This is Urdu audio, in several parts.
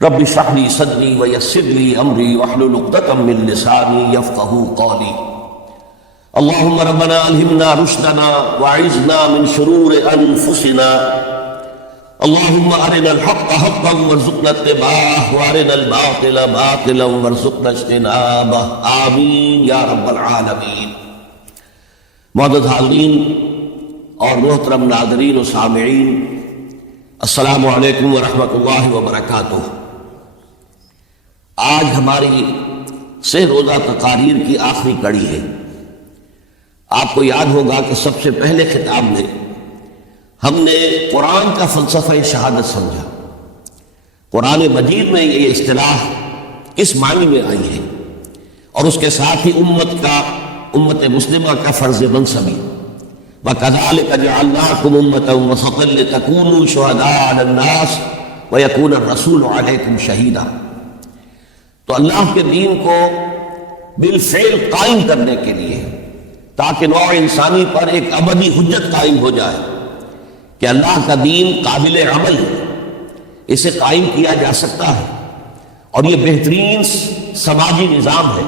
رب اشرح لي صدري ويسر لي امري واحلل عقدة من لساني يفقهوا قولي اللهم ربنا الهمنا رشدنا واعذنا من شرور انفسنا اللهم ارنا الحق حقا وارزقنا اتباعه وارنا الباطل باطلا وارزقنا اجتنابه آمین یا رب العالمین۔ معزز حاضرین اور محترم ناظرین و سامعین، السلام علیکم ورحمۃ اللہ وبرکاتہ۔ آج ہماری سہ روزہ تقاریر کی آخری کڑی ہے۔ آپ کو یاد ہوگا کہ سب سے پہلے خطاب میں ہم نے قرآن کا فلسفہ شہادت سمجھا۔ قرآن مجید میں یہ اصطلاح کس معنی میں آئی ہے اور اس کے ساتھ ہی امت مسلمہ کا فرض منصبی وَكَذَلِكَ جَعَلْنَاكُمْ أُمَّةً وَسَطًا لِتَكُونُوا شُهَدَاءَ عَلَى النَّاسِ وَيَكُونَ الرَّسُولُ عَلَيْكُمْ شَهِيدًا۔ تو اللہ کے دین کو بالفعل قائم کرنے کے لیے، تاکہ نوع انسانی پر ایک ابدی حجت قائم ہو جائے کہ اللہ کا دین قابل عمل ہے، اسے قائم کیا جا سکتا ہے، اور یہ بہترین سماجی نظام ہے،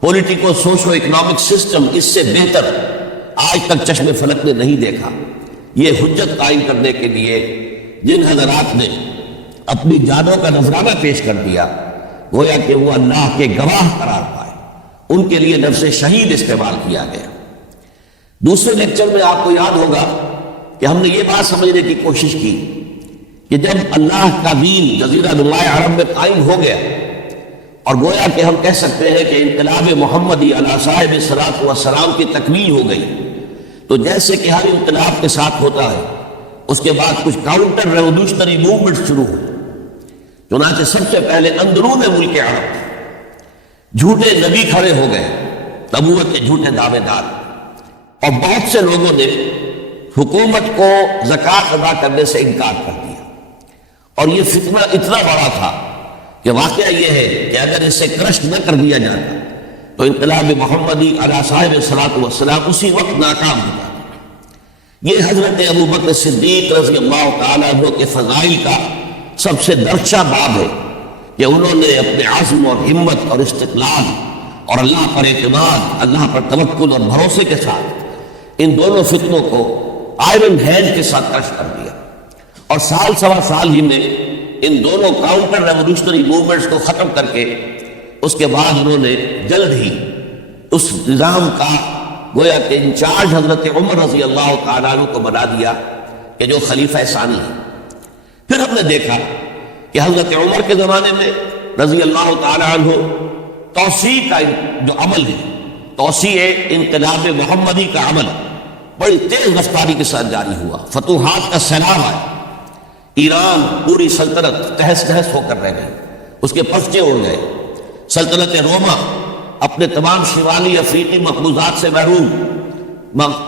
پولیٹیکو سوشو اکنامک سسٹم اس سے بہتر آج تک چشم فلک نے نہیں دیکھا۔ یہ حجت قائم کرنے کے لیے جن حضرات نے اپنی جانوں کا نذرانہ پیش کر دیا، گویا کہ وہ اللہ کے گواہ قرار پائے، ان کے لیے لفظ شہید استعمال کیا گیا۔ دوسرے لیکچر میں آپ کو یاد ہوگا کہ ہم نے یہ بات سمجھنے کی کوشش کی کہ جب اللہ کا دین جزیرہ نماء عرب میں قائم ہو گیا، اور گویا کہ ہم کہہ سکتے ہیں کہ انقلاب محمدی علی صاحب الصلاۃ والسلام کی تکمیل ہو گئی، تو جیسے کہ ہر انقلاب کے ساتھ ہوتا ہے، اس کے بعد کچھ کاؤنٹر ریولوشنری موومنٹ شروع ہوئی۔ چنانچہ سب سے پہلے اندرون ملک عرب جھوٹے نبی کھڑے ہو گئے، نبوت کے جھوٹے دعوے دار، اور بہت سے لوگوں نے حکومت کو زکوٰۃ ادا کرنے سے انکار کر دیا، اور یہ فتنہ اتنا بڑا تھا کہ واقعہ یہ ہے کہ اگر اسے کرش نہ کر دیا جاتا تو انقلاب محمدی علی صاحب الصلاۃ والسلام اسی وقت ناکام ہو جاتا۔ یہ حضرت ابوبکر صدیق رضی اللہ تعالیٰ عنہ کے فضائل کا سب سے درشہ باب ہے کہ انہوں نے اپنے عزم اور ہمت اور استقلال اور اللہ پر اعتماد، اللہ پر توکل اور بھروسے کے ساتھ ان دونوں فتنوں کو آئرن ہینڈ کے ساتھ کرش کر دیا، اور سال سوا سال ہی میں ان دونوں کاؤنٹر ریولوشنری موومنٹس کو ختم کر کے اس کے بعد انہوں نے جلد ہی اس نظام کا گویا کہ انچارج حضرت عمر رضی اللہ تعالیٰ عنہ کو بنا دیا کہ جو خلیفہ ثانی ہے۔ پھر ہم نے دیکھا کہ حضرت عمر کے زمانے میں رضی اللہ تعالیٰ عنہ توسیع کا جو عمل ہے، توسیع انقلاب محمدی کا عمل بڑی تیز رفتاری کے ساتھ جاری ہوا، فتوحات کا سیلاب آیا، ایران پوری سلطنت تہس نہس ہو کر رہ گئی، اس کے پرچے اڑ گئے، سلطنت روما اپنے تمام شمالی افریقی مقبوضات سے محروم،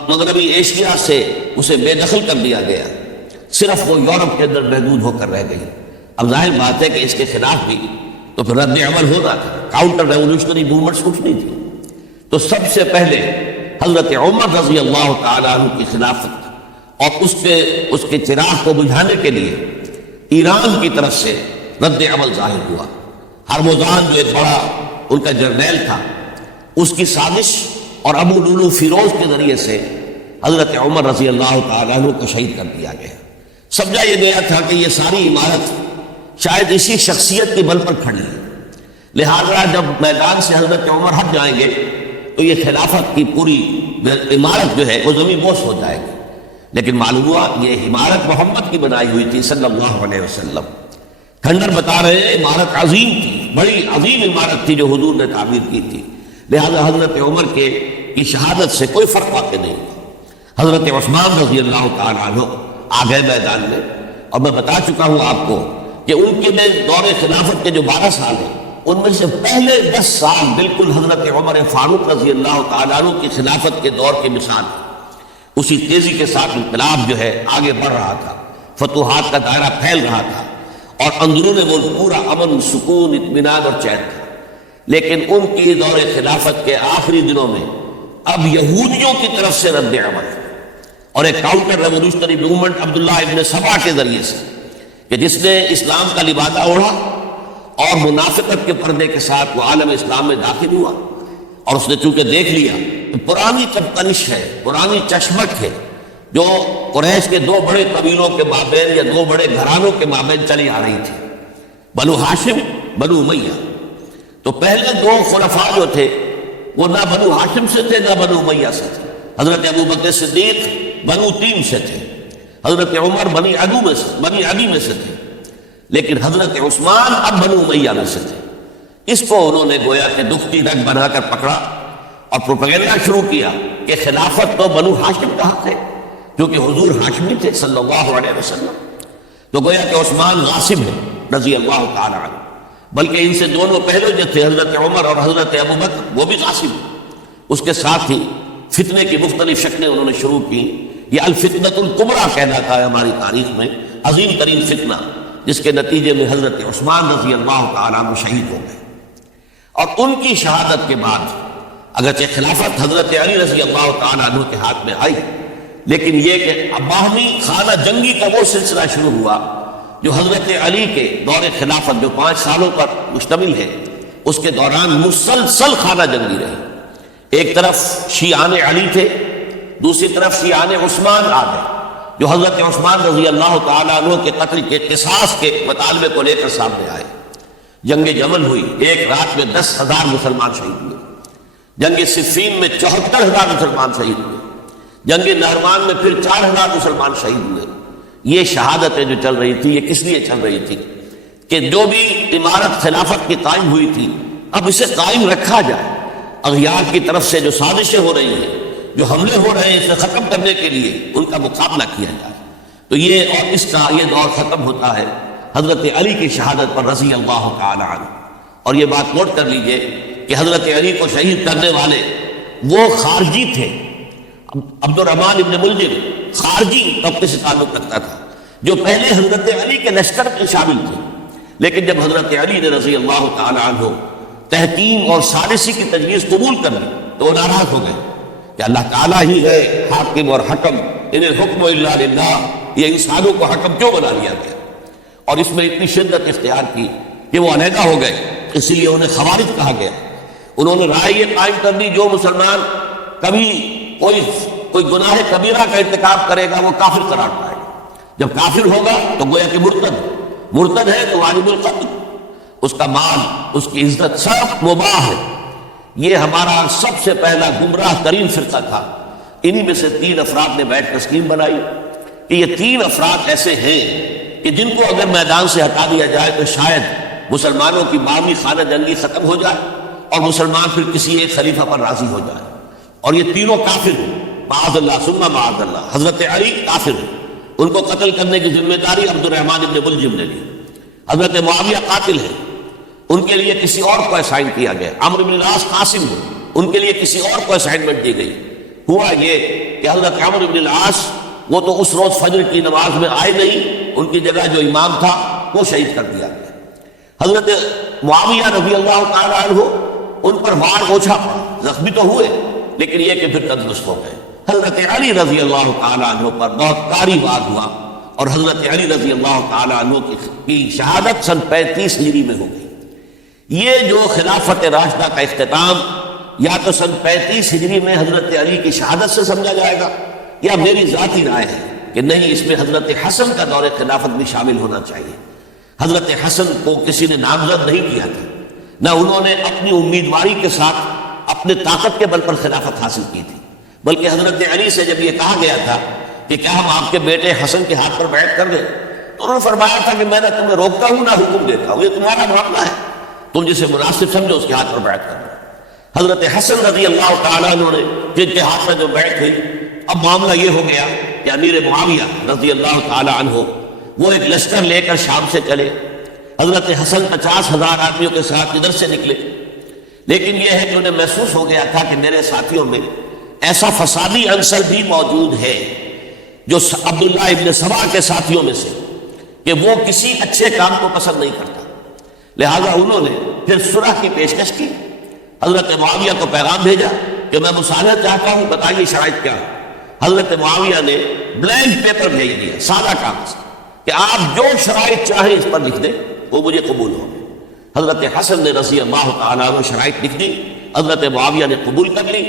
مغربی ایشیا سے اسے بے دخل کر دیا گیا، صرف وہ یورپ کے اندر محدود ہو کر رہ گئی۔ اب ظاہر بات ہے کہ اس کے خلاف بھی تو پھر رد عمل ہونا تھا، کاؤنٹر ریولوشنری موومنٹس کچھ نہیں تھی۔ تو سب سے پہلے حضرت عمر رضی اللہ تعالیٰ عنہ کی خلافت اور اس کے چراغ کو بجھانے کے لیے ایران کی طرف سے رد عمل ظاہر ہوا۔ ہرمزان جو ایک بڑا ان کا جرنیل تھا، اس کی سازش اور ابو لولو فیروز کے ذریعے سے حضرت عمر رضی اللہ تعالیٰ عنہ کو شہید کر دیا گیا۔ سمجھا یہ گیا تھا کہ یہ ساری عمارت شاید اسی شخصیت کے بل پر کھڑی ہے، لہذا جب میدان سے حضرت عمر ہٹ جائیں گے تو یہ خلافت کی پوری عمارت جو ہے وہ زمین بوس ہو جائے گی۔ لیکن معلوم ہوا یہ عمارت محمد کی بنائی ہوئی تھی صلی اللہ علیہ وسلم۔ کھنڈر بتا رہے ہیں عمارت عظیم تھی، بڑی عظیم عمارت تھی جو حضور نے تعمیر کی تھی، لہذا حضرت عمر کی شہادت سے کوئی فرق واقع نہیں ہوا۔ حضرت عثمان رضی اللہ تعالیٰ عنہ آ گئے میدان میں، اور میں بتا چکا ہوں آپ کو کہ ان کے دور خلافت کے جو 12 سال ہیں، ان میں سے پہلے 10 سال بالکل حضرت عمر فاروق رضی اللہ تعالیٰ عنہ کی خلافت کے دور کی مثال ہے۔ اسی تیزی کے ساتھ انقلاب جو ہے آگے بڑھ رہا تھا، فتوحات کا دائرہ پھیل رہا تھا، اور اندرون ملک پورا امن، سکون، اطمینان اور چین تھا۔ لیکن ان کی دور خلافت کے آخری دنوں میں اب یہودیوں کی طرف سے رد عمل اور ایک کاؤنٹر ریولوشنری موومنٹ عبداللہ ابن سبا کے ذریعے سے کہ جس نے اسلام کا لبادہ اوڑھا اور منافقت کے پردے کے ساتھ وہ عالم اسلام میں داخل ہوا، اور اس نے چونکہ دیکھ لیا کہ پرانی چپکنش ہے، پرانی چشمٹ ہے جو قریش کے دو بڑے قبیلوں کے مابین یا دو بڑے گھرانوں کے مابین چلی آ رہی تھی، بنو ہاشم بنو امیہ۔ تو پہلے دو خلفاء جو تھے وہ نہ بنو ہاشم سے تھے نہ بنو امیہ سے تھے۔ حضرت ابوبکر صدیق بنو تیم سے تھے، حضرت عمر بنی عدی میں سے تھے، لیکن حضرت عثمان اب بنو امیہ میں سے تھے۔ اس کو انہوں نے گویا کہ دکھتی رگ بنا کر پکڑا اور پروپیگنڈا شروع کیا کہ خلافت تو بنو ہاشم کا حق ہے، کیونکہ حضور ہاشمی تھے صلی اللہ علیہ وسلم۔ تو گویا کہ عثمان غاصب ہے رضی اللہ تعالی عنہ، بلکہ ان سے دونوں پہلے جو تھے حضرت عمر اور حضرت ابوبکر وہ بھی غاصب ہیں۔ اس کے ساتھ ہی فتنے کی مختلف شکلیں انہوں نے شروع کی۔ یہ الفتنۃ الکبریٰ کہلاتا ہے ہماری تاریخ میں، عظیم ترین فتنہ، جس کے نتیجے میں حضرت عثمان رضی اللہ تعالیٰ عنہ شہید ہو گئے۔ اور ان کی شہادت کے بعد اگرچہ خلافت حضرت علی رضی اللہ تعالیٰ عنہ کے ہاتھ میں آئی، لیکن یہ کہ باہمی خانہ جنگی کا وہ سلسلہ شروع ہوا جو حضرت علی کے دور خلافت جو 5 سالوں پر مشتمل ہے، اس کے دوران مسلسل خانہ جنگی رہی۔ ایک طرف شیعان علی تھے، دوسری طرف شیعان عثمان آ گئے، جو حضرت عثمان رضی اللہ تعالیٰ عنہ کے قتل کے قصاص کے مطالبے کو لے کر سامنے آئے۔ جنگ جمل ہوئی، ایک رات میں 10,000 مسلمان شہید ہوئے۔ جنگ صفین میں 74,000 مسلمان شہید ہوئے۔ جنگ نہروان میں پھر 4,000 مسلمان شہید ہوئے۔ یہ شہادتیں جو چل رہی تھی، یہ کس لیے چل رہی تھی کہ جو بھی عمارت خلافت کی قائم ہوئی تھی اب اسے قائم رکھا جائے، اغیار کی طرف سے جو سازشیں ہو رہی ہیں، جو حملے ہو رہے ہیں، اسے ختم کرنے کے لیے ان کا مقابلہ کیا جائے۔ تو یہ اور اس کا یہ دور ختم ہوتا ہے حضرت علی کی شہادت پر رضی اللہ تعالی عنہ۔ اور یہ بات نوٹ کر لیجئے کہ حضرت علی کو شہید کرنے والے وہ خارجی تھے۔ عبد الرحمن ابن ملجم خارجی طبقے سے تعلق رکھتا تھا، جو پہلے حضرت علی کے لشکر میں شامل تھے، لیکن جب حضرت علی نے رضی اللہ تعالی عنہ تحکیم اور ثالثی کی تجویز قبول کر لی تو وہ ناراض ہو گئے کہ اللہ تعالیٰ ہی ہے حاکم اور حکم، ان الحکم الا للہ، یہ انسانوں کو حکم کیوں بنا دیا گیا؟ اور اس میں اتنی شدت اختیار کی کہ وہ علیحدہ ہو گئے، اسی لیے انہیں خوارج کہا گیا۔ انہوں نے رائے یہ قائم کر دی جو مسلمان کبھی کوئی گناہ کبیرہ کا ارتکاب کرے گا وہ کافر قرار پائے گا، جب کافر ہوگا تو گویا کہ مرتد ہے تو واجب القتل، اس کا مال، اس کی عزت سب مباح ہے۔ یہ ہمارا سب سے پہلا گمراہ ترین فرقہ تھا۔ انہی میں سے 3 افراد نے بیٹھ کر اسکیم بنائی کہ یہ 3 افراد ایسے ہیں کہ جن کو اگر میدان سے ہٹا دیا جائے تو شاید مسلمانوں کی باہمی خانہ جنگی ختم ہو جائے اور مسلمان پھر کسی ایک خلیفہ پر راضی ہو جائے۔ اور یہ تینوں کافر ہیں، معاذ اللہ ثم معاذ اللہ۔ حضرت علی کافر ہیں، ان کو قتل کرنے کی ذمہ داری عبد الرحمن ابن ملجم نے لی۔ حضرت معاویہ قاتل ہیں، ان کے لیے کسی اور کو اسائن کیا گیا۔ عمرو بن العاص قاسم ہیں، ان کے لیے کسی اور کو اسائنمنٹ دی گئی۔ ہوا یہ کہ حضرت عمرو بن العاص وہ تو اس روز فجر کی نماز میں آئے نہیں، ان کی جگہ جو امام تھا وہ شہید کر دیا گیا۔ حضرت معاویہ رضی اللہ تعالیٰ عنہ ان پر وار اوچھا پڑا، زخمی تو ہوئے لیکن یہ کہ پھر تندرست ہو گئے۔ حضرت علی رضی اللہ تعالیٰ عنہ پر بہت کاری وار ہوا اور حضرت علی رضی اللہ تعالیٰ عنہ کی شہادت سن 35 ہجری میں ہو گئی۔ یہ جو خلافت راشدہ کا اختتام یا تو سن 35 ہجری میں حضرت علی کی شہادت سے سمجھا جائے گا، یا میری ذاتی رائے ہے کہ نہیں، اس میں حضرت حسن کا دور خلافت بھی شامل ہونا چاہیے۔ حضرت حسن کو کسی نے نامزد نہیں کیا تھا، نہ انہوں نے اپنی امیدواری کے ساتھ اپنے طاقت کے بل پر خلافت حاصل کی تھی، بلکہ حضرت علی سے جب یہ کہا گیا تھا کہ کیا ہم آپ کے بیٹے حسن کے ہاتھ پر بیعت کر دیں، تو انہوں نے فرمایا تھا کہ میں نہ تمہیں روکتا ہوں نہ حکم دیتا ہوں، یہ تمہارا معاملہ ہے، تم جسے مناسب سمجھو اس کے ہاتھ پر بیعت کر دو۔ حضرت حسن رضی اللہ تعالیٰ عنہ نے جن کے ہاتھ میں جو بیعت ہوئی، اب معاملہ یہ ہو گیا کہ امیر معاویہ رضی اللہ تعالیٰ عنہ وہ ایک لشکر لے کر شام سے چلے۔ حضرت حسن 50,000 آدمیوں کے ساتھ ادھر سے نکلے، لیکن یہ ہے کہ انہیں محسوس ہو گیا تھا کہ میرے ساتھیوں میں ایسا فسادی عنصر بھی موجود ہے جو عبداللہ ابن سبا کے ساتھیوں میں سے، کہ وہ کسی اچھے کام کو پسند نہیں کرتا، لہذا انہوں نے پھر صلح کی پیشکش کی۔ حضرت معاویہ کو پیغام بھیجا کہ میں مصالحت چاہتا ہوں، بتائیے شرائط کیا ہے۔ حضرت معاویہ نے بلینک پیپر بھیج دیا، سادہ کاغذ، کہ آپ جو شرائط چاہیں اس پر لکھ دیں وہ مجھے قبول ہو۔ حضرت حسن نے رضی اللہ تعالیٰ عنہ شرائط لکھ دی، حضرت معاویہ نے قبول کر لی،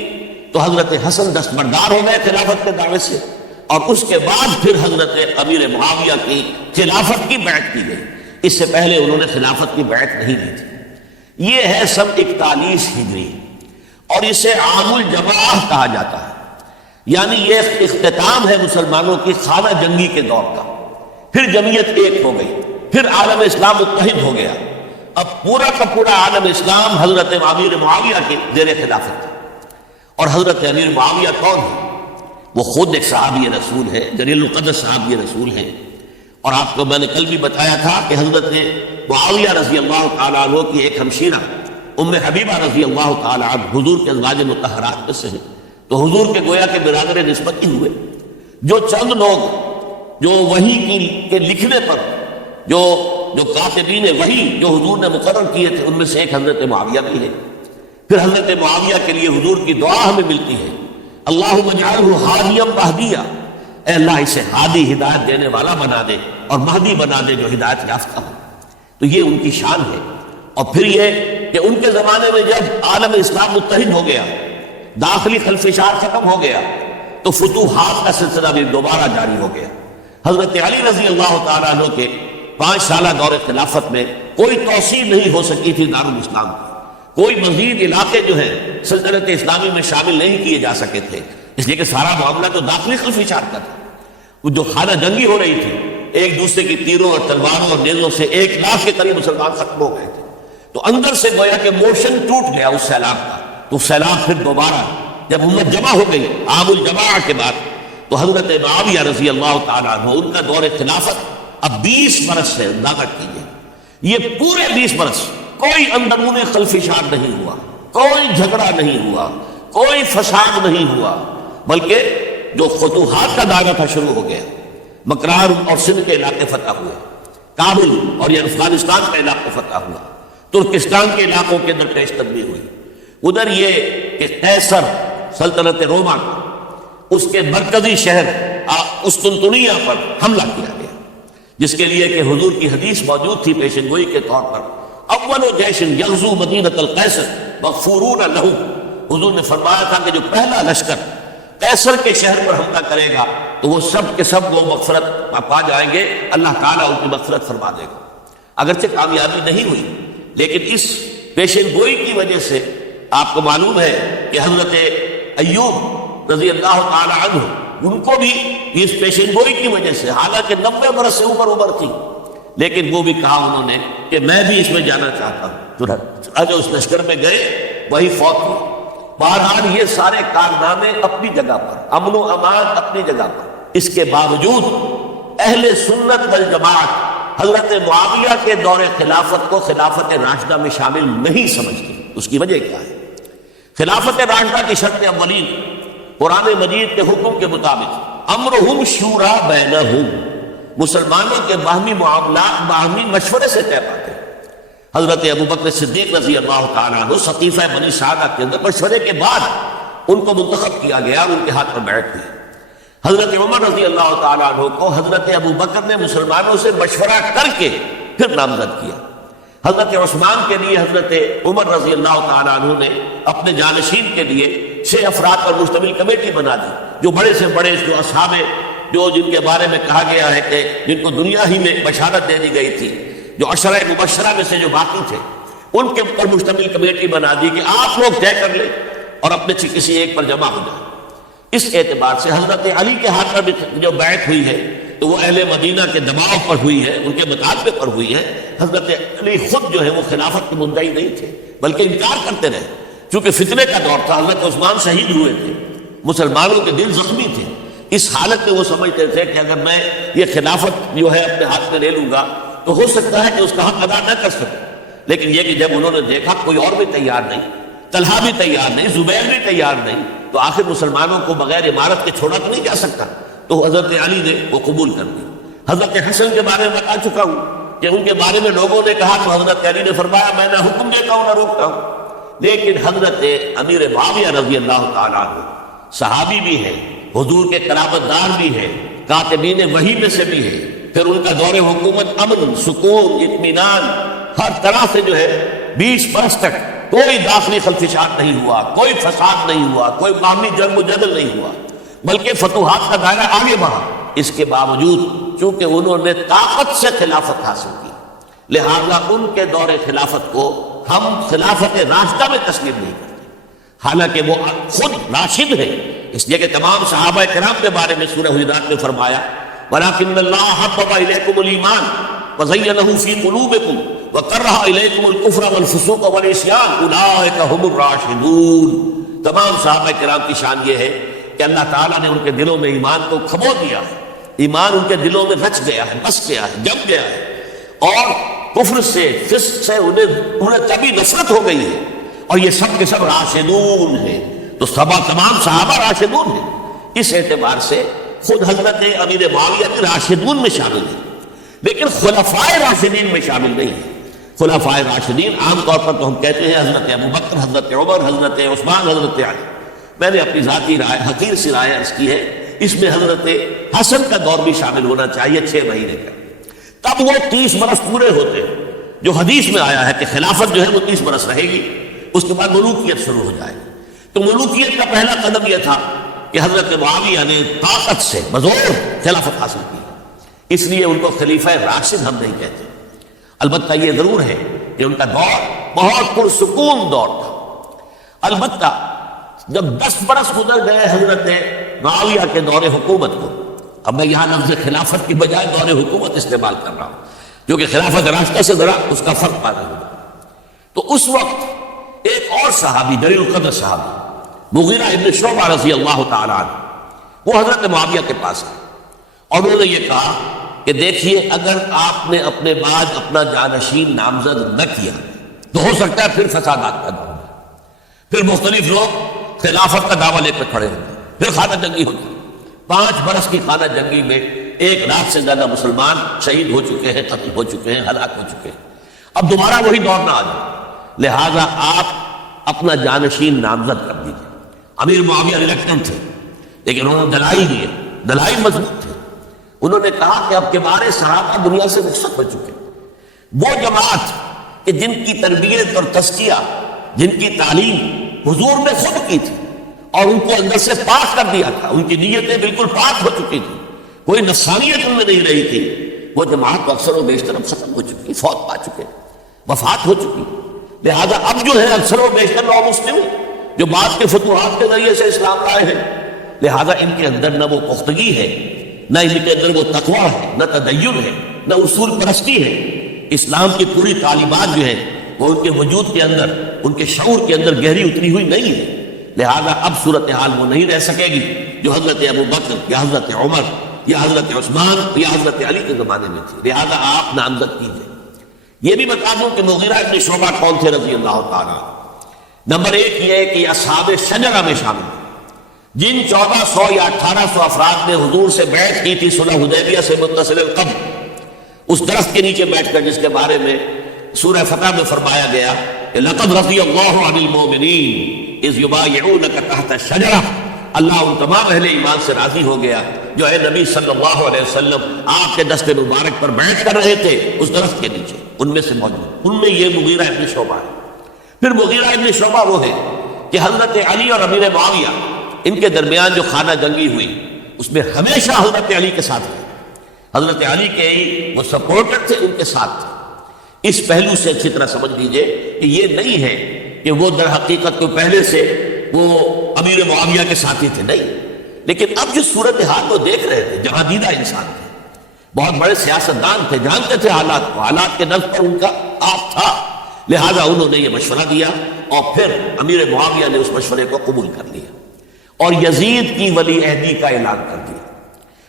تو حضرت حسن دستبردار ہو گئے خلافت کے دعوے سے، اور اس کے بعد پھر حضرت امیر معاویہ کی خلافت کی بیعت کی گئی۔ اس سے پہلے انہوں نے خلافت کی بیعت نہیں لی تھی۔ یہ ہے سن 41 ہجری، اور اسے عام الجماع کہا جاتا ہے، یعنی یہ اختتام ہے مسلمانوں کی خانہ جنگی کے دور کا۔ پھر جمعیت ایک ہو گئی، پھر عالم اسلام متحد ہو گیا۔ اب پورا کا پورا عالم اسلام حضرت امیر معاویہ کے زیر خلافت ہے۔ اور حضرت امیر معاویہ کون ہے؟ وہ خود ایک صحابی رسول ہے، جلیل القدر صحابی رسول ہے۔ اور آپ کو میں نے کل بھی بتایا تھا کہ حضرت معاویہ رضی اللہ تعالیٰ عنہ کی ایک ہمشیرہ ام حبیبہ رضی اللہ تعالیٰ عنہ حضور کے ازواج مطہرات میں سے ہیں، تو حضور کے گویا کے برادر نسبت ہی ہوئے۔ جو چند لوگ جو وحی کے لکھنے پر جو کاتبین وحی جو حضور نے مقرر کیے تھے، ان میں سے ایک حضرت معاویہ بھی ہے۔ پھر حضرت معاویہ کے لیے حضور کی دعا ہمیں ملتی ہے، اللہم اجعلہ ہادیا مہدیا، اے اللہ اسے ہادی ہدایت دینے والا بنا دے اور مہدی بنا دے جو ہدایت یافتہ ہو۔ تو یہ ان کی شان ہے۔ اور پھر یہ کہ ان کے زمانے میں جب عالم اسلام متحد ہو گیا، داخلی خلفشار ختم ہو گیا، تو فتوحات کا سلسلہ بھی دوبارہ جاری ہو گیا۔ حضرت علی رضی اللہ تعالیٰ عنہ کے 5 سالہ دور خلافت میں کوئی توسیع نہیں ہو سکی تھی دارالاسلام کی، کوئی مزید علاقے جو ہیں سلطنت اسلامی میں شامل نہیں کیے جا سکے تھے، اس لیے کہ سارا معاملہ تو داخلی خلفشار کا تھا۔ وہ جو خانہ جنگی ہو رہی تھی، ایک دوسرے کی تیروں اور تلواروں اور نیزوں سے 1 لاکھ کے قریب مسلمان ختم ہو گئے تھے، تو اندر سے گویا کہ موشن ٹوٹ گیا اس سیلاب کا۔ تو سیلاب پھر دوبارہ جب امت جمع ہو گئی عام الجماع کے بعد، تو حضرت معاویہ رضی اللہ تعالیٰ عنہ ان کا دور خلافت اب 20 برس سے اندازہ کیجیے، یہ پورے 20 برس کوئی اندرون خلفشار نہیں ہوا، کوئی جھگڑا نہیں ہوا، کوئی فساد نہیں ہوا، بلکہ جو فتوحات کا دائرہ تھا شروع ہو گیا۔ مکران اور سندھ کے علاقے فتح ہوئے، کابل اور یہ افغانستان کا علاقہ فتح ہوا، ترکستان کے علاقوں کے اندر پیش قدمی ہوئی۔ ادھر یہ کہ قیصر سلطنت روما کا اس کے مرکزی شہر قسطنطنیہ پر حملہ کیا گیا، جس کے لیے کہ حضور کی حدیث موجود تھی پیشن گوئی کے طور پر، اول جیش یغزو مدینۃ القیصر مغفورون لہ، حضور نے فرمایا تھا کہ جو پہلا لشکر قیصر کے شہر پر حملہ کرے گا تو وہ سب کے سب وہ مغفرت پا جائیں گے، اللہ تعالیٰ ان کی مغفرت فرما دے گا۔ اگرچہ کامیابی نہیں ہوئی، لیکن اس پیشن گوئی کی وجہ سے آپ کو معلوم ہے کہ حضرت ایوب رضی اللہ تعالی عنہ ان کو بھی اس پیشن گوئی کی وجہ سے، حالانکہ 90 برس سے اوپر عمر تھی، لیکن وہ بھی کہا انہوں نے کہ میں بھی اس میں جانا چاہتا ہوں، جو اس لشکر میں گئے وہی فوت ہوئے۔ بہرحال یہ سارے کارنامے اپنی جگہ پر، امن و امان اپنی جگہ پر، اس کے باوجود اہل سنت والجماعت حضرت معاویہ کے دور خلافت کو خلافت راشدہ میں شامل نہیں سمجھتی۔ اس کی وجہ کیا ہے؟ خلافت راشدہ کی شرط اولین قرآن مجید کے حکم کے مطابق امرہم شورا بینہم، مسلمانوں کے باہمی معاملات باہمی مشورے سے طے پاتے ہیں۔ حضرت ابوبکر صدیق رضی اللہ تعالیٰ عنہ سقیفہ بنی سعدہ کے اندر مشورے کے بعد ان کو منتخب کیا گیا اور ان کے ہاتھ پر بیعت ہوئی۔ حضرت عمر رضی اللہ تعالیٰ عنہ کو حضرت ابوبکر نے مسلمانوں سے مشورہ کر کے پھر نامزد کیا۔ حضرت عثمان کے لیے حضرت عمر رضی اللہ تعالیٰ عنہ نے اپنے جانشین کے لیے 6 افراد پر مشتمل کمیٹی بنا دی، جو بڑے سے بڑے جو اصحاب جو جن کے بارے میں کہا گیا ہے کہ جن کو دنیا ہی میں بشارت دے دی گئی تھی، جو عشرہ مبشرہ میں سے جو باقی تھے، ان کے اوپر مشتمل کمیٹی بنا دی کہ آپ لوگ طے کر لیں اور اپنے سے کسی ایک پر جمع ہو جائیں۔ اس اعتبار سے حضرت علی کے ہاتھ پر بھی جو بیعت ہوئی ہے تو وہ اہل مدینہ کے دباؤ پر ہوئی ہے، ان کے مطالبے پر ہوئی ہے۔ حضرت علی خود جو ہے وہ خلافت کے مدعی نہیں تھے، بلکہ انکار کرتے رہے، چونکہ فتنے کا دور تھا، حضرت عثمان شہید ہوئے تھے، مسلمانوں کے دل زخمی تھے۔ اس حالت میں وہ سمجھتے تھے کہ اگر میں یہ خلافت جو ہے اپنے ہاتھ میں لے لوں گا تو ہو سکتا ہے کہ اس کا حق ادا نہ کر سکوں، لیکن یہ کہ جب انہوں نے دیکھا کوئی اور بھی تیار نہیں، طلحہ بھی تیار نہیں، زبیر بھی تیار نہیں، تو آخر مسلمانوں کو بغیر امارت کے چھوڑا تو نہیں جا سکتا، تو حضرت علی نے وہ قبول کر دی۔ حضرت حسن کے بارے میں بتا چکا ہوں کہ ان کے بارے میں لوگوں نے کہا تو حضرت علی نے فرمایا میں نہ حکم دیتا ہوں نہ روکتا ہوں، لیکن حضرت امیر معاویہ رضی اللہ تعالیٰ عنہ صحابی بھی ہے، حضور کے قرابت دار بھی ہے، کاتبین وحی میں سے بھی ہے، پھر ان کا دور حکومت امن، سکون، اطمینان، ہر طرح سے جو ہے 20 برس تک کوئی داخلی خلفشات نہیں ہوا، کوئی فساد نہیں ہوا، کوئی باہمی جنگ و جدل نہیں ہوا، بلکہ فتوحات کا دائرہ آگے بڑھا۔ اس کے باوجود چونکہ انہوں نے طاقت سے خلافت حاصل کی، لہذا ان کے دور خلافت کو ہم خلافت راشدہ میں تسلیم نہیں کرتے، حالانکہ وہ خود راشد ہے، اس لیے کہ تمام صحابہ کرام کے بارے میں سورہ حجرات میں فرمایا وَلَٰكِنَّ اللَّهَ حَبَّبَ إِلَيْكُمُ الْإِيمَانَ وَزَيَّنَهُ فِي قُلُوبِكُمْ وَكَرَّهَ إِلَيْكُمُ الْكُفْرَ وَالْفُسُوقَ وَالْعِصْيَانَ أُولَٰئِكَ هُمُ الرَّاشِدُونَ۔ تمام صحابہ کرام کی شان یہ ہے کہ اللہ تعالیٰ نے ان کے دلوں میں ایمان کو کھبو دیا ہے، ایمان ان کے دلوں میں رچ گیا ہے، بس گیا ہے، جم گیا ہے، اور کفر سے، فسق سے انہیں کبھی نفرت ہو گئی ہے، اور یہ سب کے سب راشدون ہیں۔ تو تمام صحابہ راشدون ہیں، اس اعتبار سے خود حضرت امیر معاویہ بھی راشدون میں شامل ہیں، لیکن خلفائے راشدین میں شامل نہیں ہیں۔ خلفائے راشدین عام طور پر تو ہم کہتے ہیں حضرت ابوبکر، حضرت عمر، حضرت عثمان، حضرت علی۔ میں نے اپنی ذاتی رائے، حقیر سی رائے عرض کی ہے، اس میں حضرت حسن کا دور بھی شامل ہونا چاہیے 6 مہینے کا، تب وہ 30 برس پورے ہوتے ہیں، جو حدیث میں آیا ہے کہ خلافت جو ہے وہ 30 برس رہے گی، اس کے بعد ملوکیت شروع ہو جائے گی۔ تو ملوکیت کا پہلا قدم یہ تھا کہ حضرت معاویہ نے طاقت سے بزور خلافت حاصل کی، اس لیے ان کو خلیفہ راشد ہم نہیں کہتے۔ البتہ یہ ضرور ہے کہ ان کا دور بہت پرسکون دور تھا۔ البتہ جب 10 برس گزر گئے حضرت معاویہ کے دور حکومت کو، اب میں یہاں لفظ خلافت کی بجائے دور حکومت استعمال کر رہا ہوں، جو کہ خلافت راستہ سے ذرا اس کا فرق پا رہا ہوں، تو اس وقت ایک اور صحابی، جلیل القدر صحابی مغیرہ ابن شعبہ رضی اللہ تعالیٰ عنہ، وہ حضرت معاویہ کے پاس آئے اور انہوں نے یہ کہا کہ دیکھیے، اگر آپ نے اپنے بعد اپنا جانشین نامزد نہ کیا تو ہو سکتا ہے پھر فسادات پیدا ہوں گے، پھر مختلف لوگ خلافت کا دعویٰ لے کر کھڑے ہوں گے، پھر خانہ جنگی ہوگی۔ 5 برس کی خانہ جنگی میں 1 لاکھ سے زیادہ مسلمان شہید ہو چکے ہیں، قتل ہو چکے ہیں، ہلاک ہو چکے ہیں، اب دوبارہ وہی دور نہ آ جائے، لہٰذا آپ اپنا جانشین نامزد کر دیجیے۔ امیر معاویہ ریلیکٹنٹ تھے، لیکن انہوں نے دلائل دیے، دلائل مضبوط تھے۔ انہوں نے کہا کہ اب کے بارے صحابہ دنیا سے رخصت ہو چکے، وہ جماعت کہ جن کی تربیت اور تزکیہ، جن کی تعلیم حضور نے خود کی تھی اور ان کو اندر سے پاک کر دیا تھا، ان کی نیتیں بالکل پاک ہو چکی تھی، کوئی نفسانیت ان میں نہیں رہی تھی، وہ جماعت اکثر و بیشتر اب ختم ہو چکی، فوت پا چکے، وفات ہو چکی۔ لہذا اب جو ہے اکثر و بیشتر نو مسلم جو بعد کے فتوحات کے ذریعے سے اسلام لائے ہیں، لہذا ان کے اندر نہ وہ پختگی ہے، نہ ان کے اندر وہ تقویٰ ہے، نہ تدین ہے، نہ اصول پرستی ہے۔ اسلام کی پوری تعلیمات جو ہے وہ ان کے وجود کے اندر، ان کے شعور کے اندر گہری اتری ہوئی نہیں ہے، لہذا اب صورتحال وہ نہیں رہ سکے گی جو حضرت ابوبکر یا حضرت عمر یا حضرت عثمان یا حضرت علی کے زمانے میں تھی، لہذا آپ نامزد کیجیے۔ یہ بھی بتا دوں کہ مغیرہ ابن شعبہ کون تھے رضی اللہ تعالیٰ۔ نمبر 1 یہ ہے کہ یہ اصحاب شجرہ میں شامل ہیں، جن 1400 یا 1800 افراد نے حضور سے بیعت کی تھی صلح حدیبیہ سے متصل قبل، اس درخت کے نیچے بیٹھ کر، جس کے بارے میں سورہ فتح میں فرمایا گیا کہ لقد رضی اللہ عن المؤمنین اذ یبایعونک تحت الشجرہ، اللہ ان تمام اہل ایمان سے راضی ہو گیا جو اے نبی صلی اللہ علیہ وسلم آپ کے دست مبارک پر بیعت کر رہے تھے اس درخت کے نیچے، ان میں سے موجود، ان میں یہ مغیرہ ابن شعبہ ہے۔ پھر مغیرہ ابن شعبہ وہ ہے کہ حضرت علی اور امیر معاویہ ان کے درمیان جو خانہ جنگی ہوئی اس میں ہمیشہ حضرت علی کے ساتھ رہے، حضرت علی کے ہی وہ سپورٹر تھے، ان کے ساتھ تھے۔ اس پہلو سے اچھی طرح سمجھ لیجئے کہ یہ نہیں ہے کہ وہ در حقیقت کو پہلے سے وہ امیر معاویہ کے ساتھی تھے، نہیں، لیکن اب جو صورتحال کو دیکھ رہے تھے، جہاں دیدہ انسان تھے، بہت بڑے سیاستدان تھے، جانتے تھے حالات کو، حالات کے نظر پر ان کا آپ تھا، لہذا انہوں نے یہ مشورہ دیا اور پھر امیر معاویہ نے اس مشورے کو قبول کر لیا اور یزید کی ولی عہدی کا اعلان کر دیا۔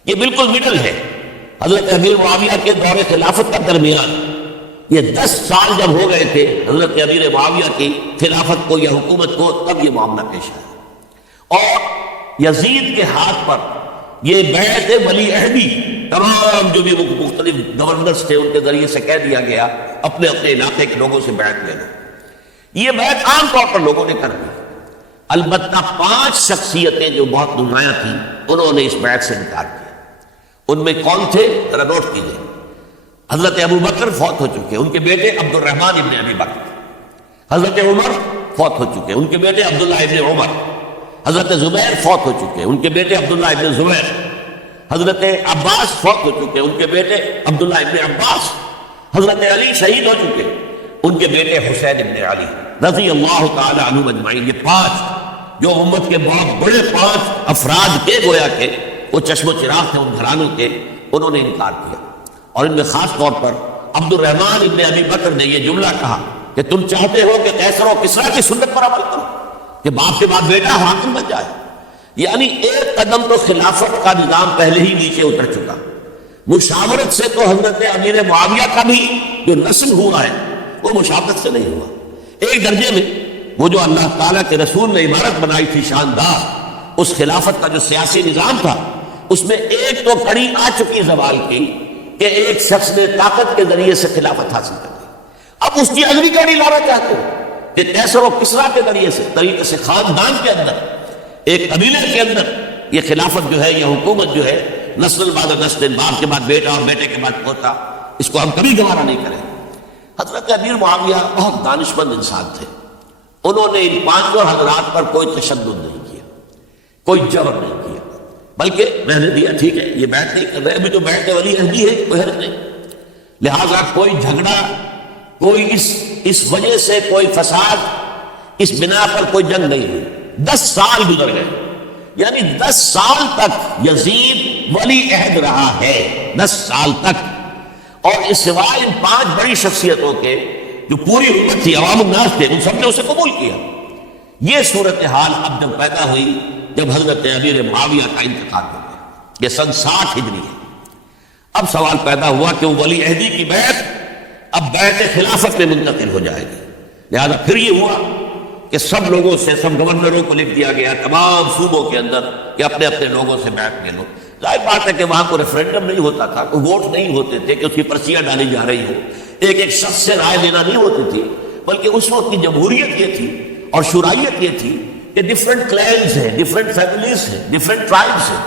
یہ بالکل مڈل ہے، حضرت امیر معاویہ کے دور خلافت کا درمیان یہ 10 سال جب ہو گئے تھے حضرت امیر معاویہ کی خلافت کو یا حکومت کو، تب یہ معاملہ پیش آیا اور یزید کے ہاتھ پر یہ بیعت ولی عہدی تمام جو بھی مختلف گورنرز تھے ان کے ذریعے سے کہہ دیا گیا اپنے اپنے علاقے کے لوگوں سے بیعت لینا۔ یہ بیعت عام طور پر لوگوں نے کر دی، البتہ 5 شخصیتیں جو بہت نمایاں تھیں انہوں نے اس بیعت سے انکار کیا۔ ان میں کون تھے ذرا نوٹ کیجیے. حضرت ابو بکر فوت ہو چکے، ان کے بیٹے عبد الرحمن ابن ابی بکر. حضرت عمر فوت ہو چکے، ان کے بیٹے عبداللہ ابن عمر. حضرت زبیر فوت ہو چکے، ان کے بیٹے عبداللہ ابن زبیر. حضرت عباس فوت ہو چکے، ان کے بیٹے عبداللہ ابن عباس. حضرت علی شہید ہو چکے، ان کے بیٹے حسین ابن علی رضی اللہ تعالی عنہم اجمعین. یہ 5 جو امت کے بہت بڑے 5 افراد کے گویا کے وہ چشم و چراغ تھے ان گھرانوں کے، انہوں نے انکار کیا. اور ان میں خاص طور پر عبد الرحمن ابن ابی بکر نے یہ جملہ کہا کہ تم چاہتے ہو کہ قیصر و کسریٰ کی سنت پر عمل کرو کہ باپ کے بعد بیٹا حاکم بن جائے. یعنی ایک قدم تو خلافت کا نظام پہلے ہی نیچے اتر چکا. مشاورت سے تو حضرت امیر معاویہ کا بھی جو نسل ہوا ہے وہ مشاورت سے نہیں ہوا. ایک درجے میں وہ جو اللہ تعالیٰ کے رسول نے عمارت بنائی تھی شاندار، اس خلافت کا جو سیاسی نظام تھا اس میں ایک تو کڑی آ چکی زوال کی کہ ایک شخص نے طاقت کے ذریعے سے خلافت حاصل کر لی. اب اس کی اگلی کڑی لانا چاہتے ہو کہ قیصر و کسریٰ کے ذریعے سے، طریقے سے خاندان کے اندر، ایک قبیلے کے اندر یہ خلافت جو ہے، یہ حکومت جو ہے، نسل بعد نسل، باپ کے بعد بیٹا اور بیٹے کے بعد پوتا، اس کو ہم کبھی گوارا نہیں کریں. حضرت امیر معاویہ بہت دانشمند انسان تھے. انہوں نے ان 5 حضرات پر کوئی تشدد نہیں کیا، کوئی جبر نہیں کیا، بلکہ رہنے دیا. ٹھیک ہے یہ بیعت نہیں کر رہے، ابھی تو بیعت ولی عہدی ہے، کوئی حرج نہیں. لہذا کوئی جھگڑا، کوئی اس وجہ سے کوئی فساد، اس بنا پر کوئی جنگ نہیں ہوئی. 10 سال گزر گئے، یعنی 10 سال تک یزید ولی عہد رہا ہے. 10 سال تک. اور اس سوائے ان 5 بڑی شخصیتوں کے جو پوری امت تھی، عوام الناس تھے، ان سب نے اسے قبول کیا. یہ صورتحال اب جب پیدا ہوئی جب حضرت امیر معاویہ کا انتقال ہو گیا، یہ سن 60 ہجری ہے. اب سوال پیدا ہوا کہ وہ ولی عہدی کی بیعت اب بیعت خلافت میں منتقل ہو جائے گی. لہذا پھر یہ ہوا کہ سب لوگوں سے، سب گورنروں کو لکھ دیا گیا تمام صوبوں کے اندر کہ اپنے اپنے لوگوں سے بیعت لے لو. ظاہر بات ہے کہ وہاں کوئی ریفرینڈم نہیں ہوتا تھا، کوئی ووٹ نہیں ہوتے تھے کہ اس کی پرچیاں ڈالی جا رہی ہو، ایک ایک شخص سے رائے لینا نہیں ہوتی تھی. بلکہ اس وقت کی جمہوریت یہ تھی اور شورائیت یہ تھی کہ ڈفرینٹ کلینز ہیں، ڈفرینٹ فیملیز ہیں، ڈفرینٹ ٹرائبس ہیں،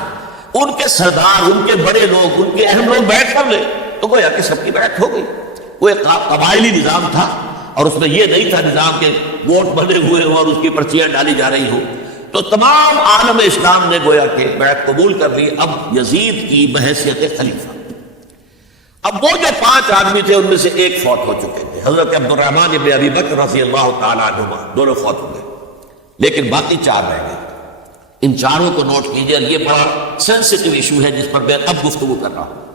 ان کے سردار، ان کے بڑے لوگ، ان کے اہم لوگ بیعت کر لیں تو گویا کہ سب کی بیعت ہو گئی. وہ ایک قبائلی نظام تھا اور اس میں یہ نہیں تھا نظام کے ووٹ بنے ہوئے ہوں اور اس کی پرچیاں ڈالی جا رہی ہوں. تو تمام عالم اسلام نے گویا کہ بیعت قبول کر لی اب یزید کی بحیثیت خلیفہ. اب وہ جو 5 آدمی تھے ان میں سے ایک فوت ہو چکے تھے، حضرت عبد الرحمن ابن ابی بکر رضی اللہ تعالیٰ عنہما، دونوں فوت ہو گئے، لیکن باقی 4 رہ گئے. ان 4 کو نوٹ کیجئے، یہ بڑا سینسٹیو ایشو ہے جس پر میں اب گفتگو کر رہا ہوں.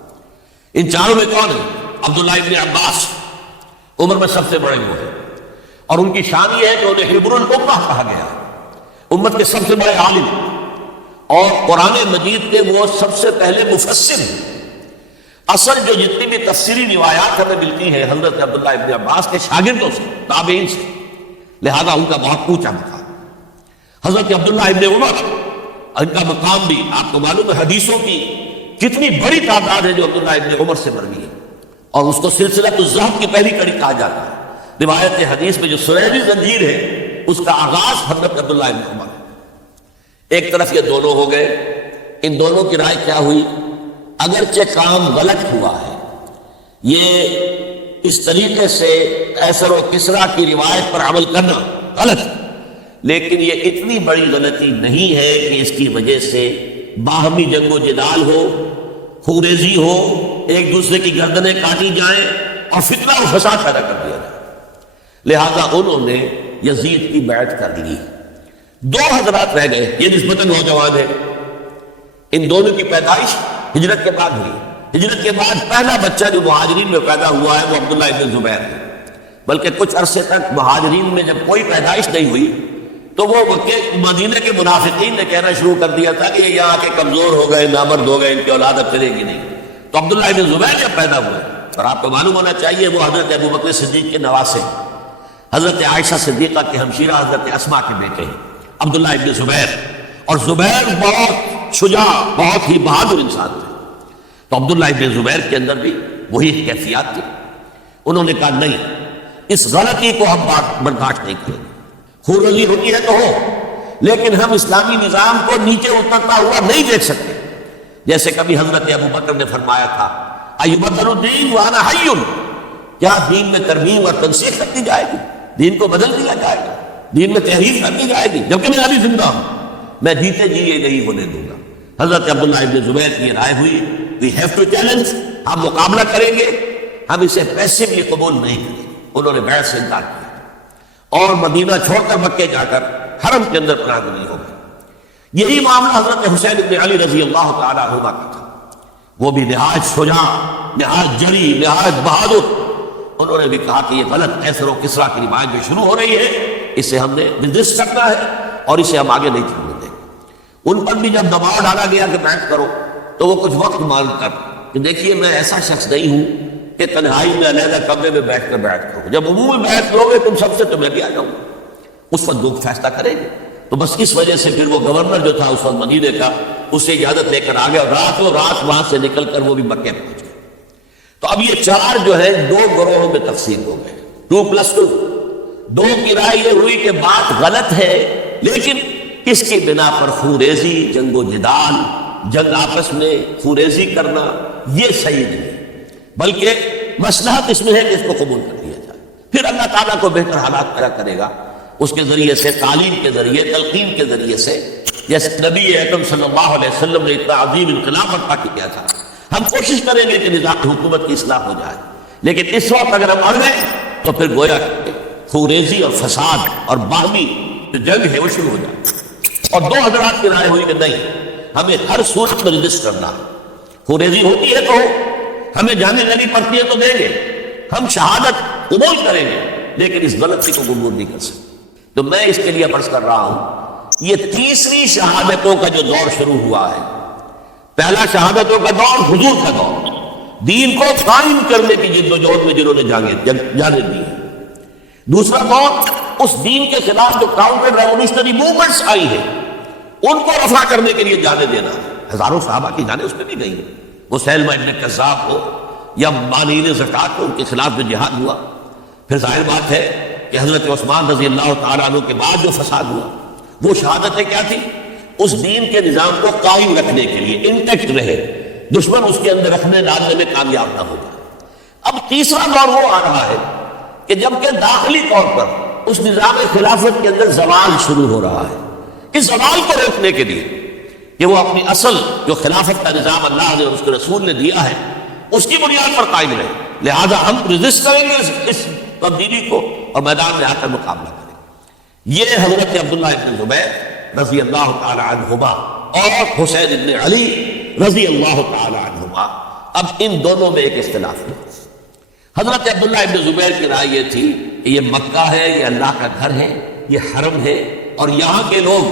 ان 4 میں کون ہے؟ عبداللہ ابن عباس، عمر میں سب سے بڑے وہ ہیں، اور ان کی شان یہ ہے کہ انہیں حبر الامہ کہا گیا، امت کے سب سے بڑے عالم، اور قرآن مجید کے وہ سب سے پہلے مفسر ہیں. اصل جو جتنی بھی تفسیری روایات ہمیں ملتی ہیں حضرت عبداللہ ابن عباس کے شاگردوں سے، تابعین سے، لہذا ان کا بہت اونچا مقام. حضرت عبداللہ ابن عمر، ان کا مقام بھی آپ کو معلوم ہے، حدیثوں کی کتنی بڑی تعداد ہے جو عبداللہ ابن عمر سے مروی ہے، اور اس کو سلسلۃ الذہب کی پہلی کڑی کہا جاتا ہے. روایت حدیث میں جو سریلی زنجیر ہے اس کا آغاز حضرت عبداللہ ابن عمر ہے. ایک طرف یہ دونوں ہو گئے، ان دونوں کی رائے کیا ہوئی؟ اگرچہ کام غلط ہوا ہے، یہ اس طریقے سے قیصر و کسریٰ کی روایت پر عمل کرنا غلط، لیکن یہ اتنی بڑی غلطی نہیں ہے کہ اس کی وجہ سے باہمی جنگ و جدال ہو، خوریزی ہو، ایک دوسرے کی گردنیں کاٹی جائیں اور فتنہ و فساد پیدا کر دیا جائے. لہذا انہوں نے یزید کی بیعت کر لی. 2 حضرات رہ گئے، یہ نسبتاً نوجوان ہیں. ان دونوں کی پیدائش ہجرت کے بعد ہوئی. ہجرت کے بعد پہلا بچہ جو مہاجرین میں پیدا ہوا ہے وہ عبداللہ ابن زبیر ہے. بلکہ کچھ عرصے تک مہاجرین میں جب کوئی پیدائش نہیں ہوئی تو وہ مدینہ کے منافقین نے کہنا شروع کر دیا تھا کہ یہ یہاں کے کمزور ہو گئے، نامرد ہو گئے، ان کی اولاد اب چلے گی نہیں. تو عبداللہ ابن زبیر جب پیدا ہوئے، اور آپ کو معلوم ہونا چاہیے وہ حضرت ابوبکر صدیق کے نواسے، حضرت عائشہ صدیقہ کے ہمشیرہ حضرت اسماء کے بیٹے ہیں عبداللہ ابن زبیر. اور زبیر بہت شجاع، بہت ہی بہادر انسان تھے. تو عبداللہ ابن زبیر کے اندر بھی وہی کیفیات تھی. انہوں نے کہا نہیں، اس غلطی کو ہم برداشت نہیں کریں گے. خورزی ہوتی ہے تو ہو، لیکن ہم اسلامی نظام کو نیچے اترتا ہوا نہیں دیکھ سکتے. جیسے کبھی حضرت ابو بکر نے فرمایا تھا ایبدل الدین وانا حی، کیا دین میں ترمیم اور تنسیخ کر دی جائے گی، دین کو بدل دیا جائے گا، دین میں تحریف کر دی جائے گی جبکہ میں ابھی زندہ ہوں، میں جیتے جی یہ نہیں ہونے دوں گا۔ حضرت عبداللہ ابن زبیر کی رائے ہوئی وی ہیو ٹو چیلنج، ہم مقابلہ کریں گے، ہم اسے پیسیولی قبول نہیں کریں گے۔ انہوں نے بیعت سے انکار کیا اور مدینہ چھوڑ کر مکے جا کر حرم کے اندر پناہ گزین ہو گئے۔ یہی معاملہ حضرت حسین بن علی رضی اللہ تعالیٰ عنہما کا تھا، وہ بھی نہایت شجاع، نہایت جری، نہایت بہادر۔ انہوں نے بھی کہا کہ یہ غلط قیصر و کسریٰ کی روایت جو شروع ہو رہی ہے اسے ہم نے رجسٹ کرنا ہے اور اسے ہم آگے نہیں چلنے دیں گے۔ ان پر بھی جب دباؤ ڈالا گیا کہ بیعت کرو تو وہ کچھ وقت مانگ کر کہ دیکھیے میں ایسا شخص نہیں ہوں کہ تنہائی میں علیحدہ کمرے میں بیٹھ کر بیعت کروں، جب عمومی بیعت کرو گے تم سب سے تو میں بھی آ جاؤں گا، اس وقت لوگ فیصلہ کریں گے۔ تو بس اس وجہ سے پھر وہ گورنر جو تھا اس وقت مدینے کا، اس سے اجازت لے کر آ گیا اور راتوں رات وہاں سے نکل کر وہ بھی مکے پہنچ گئے۔ تو اب یہ چار جو ہے دو گروہوں میں تقسیم ہو گئے، 2+2۔ دو کی رائے یہ ہوئی کہ بات غلط ہے لیکن اس کی بنا پر خوریزی، جنگ و جدال، جنگ آپس میں خوریزی کرنا یہ صحیح نہیں، بلکہ مصلحت اس میں ہے کہ اس کو قبول کر لیا جائے، پھر اللہ تعالیٰ کو بہتر حالات پیدا کرے گا اس کے ذریعے سے، تعلیم کے ذریعے، تلقین کے ذریعے سے، جیسے نبی اکرم صلی اللہ علیہ وسلم نے اتنا عظیم انقلاب برپا کیا تھا۔ ہم کوشش کریں گے کہ نظام حکومت کی اصلاح ہو جائے، لیکن اس وقت اگر ہم اڑ گئے تو پھر گویا خوریزی اور فساد اور باہمی جو جنگ ہے وہ شروع ہو جائے۔ اور دو حضرات کی رائے ہوئی کہ نہیں، ہمیں ہر صورت میں رجسٹ کرنا، خوریزی ہوتی ہے تو ہمیں جانے دینی پڑتی ہے تو دیں گے، ہم شہادت قبول کریں گے لیکن اس غلطی کو قبول نہیں کر سکتے۔ تو میں اس کے لیے عرض کر رہا ہوں یہ تیسری شہادتوں کا جو دور شروع ہوا ہے، پہلا شہادتوں کا دور حضور کا دور، دین کو قائم کرنے کی جد و جہد میں جنہوں نے جانے دی ہے۔ دوسرا دور اس دین کے خلاف جو کاؤنٹر ریولیوشنری موومنٹس آئی ہیں ان کو رفع کرنے کے لیے جانے دینا، ہزاروں صحابہ کی جانیں اس میں بھی گئی ہیں، وہ سیلمہ ابن کذاب ہو یا مانعین زکوٰۃ ہو، ان کے خلاف جو جہاد ہوا۔ پھر ظاہر بات ہے کہ حضرت عثمان رضی اللہ تعالیٰ عنہ کے بعد جو فساد ہوا وہ شہادتیں کیا تھی؟ اس دین کے نظام کو قائم رکھنے کے لیے انٹیکٹ رہے، دشمن اس کے اندر رکھنے ڈالنے میں کامیاب نہ ہو جائے۔ اب تیسرا دور وہ آ رہا ہے کہ جبکہ داخلی طور پر اس نظام خلافت کے اندر زوال شروع ہو رہا ہے، اس زوال کو روکنے کے لیے کہ وہ اپنی اصل جو خلافت کا نظام اللہ نے اور اس کے رسول نے دیا ہے اس کی بنیاد پر قائم رہے، لہذا ہم رجسٹ کریں گے اس تبدیلی کو اور میدان میں آ کر مقابلہ کریں گے۔ یہ حضرت عبداللہ ابن زبیر رضی اللہ تعالی عنہما اور حسین ابن علی رضی اللہ تعالی عنہما، اب ان دونوں میں ایک اختلاف ہے۔ حضرت عبداللہ ابن زبیر کی رائے یہ تھی کہ یہ مکہ ہے، یہ اللہ کا گھر ہے، یہ حرم ہے اور یہاں کے لوگ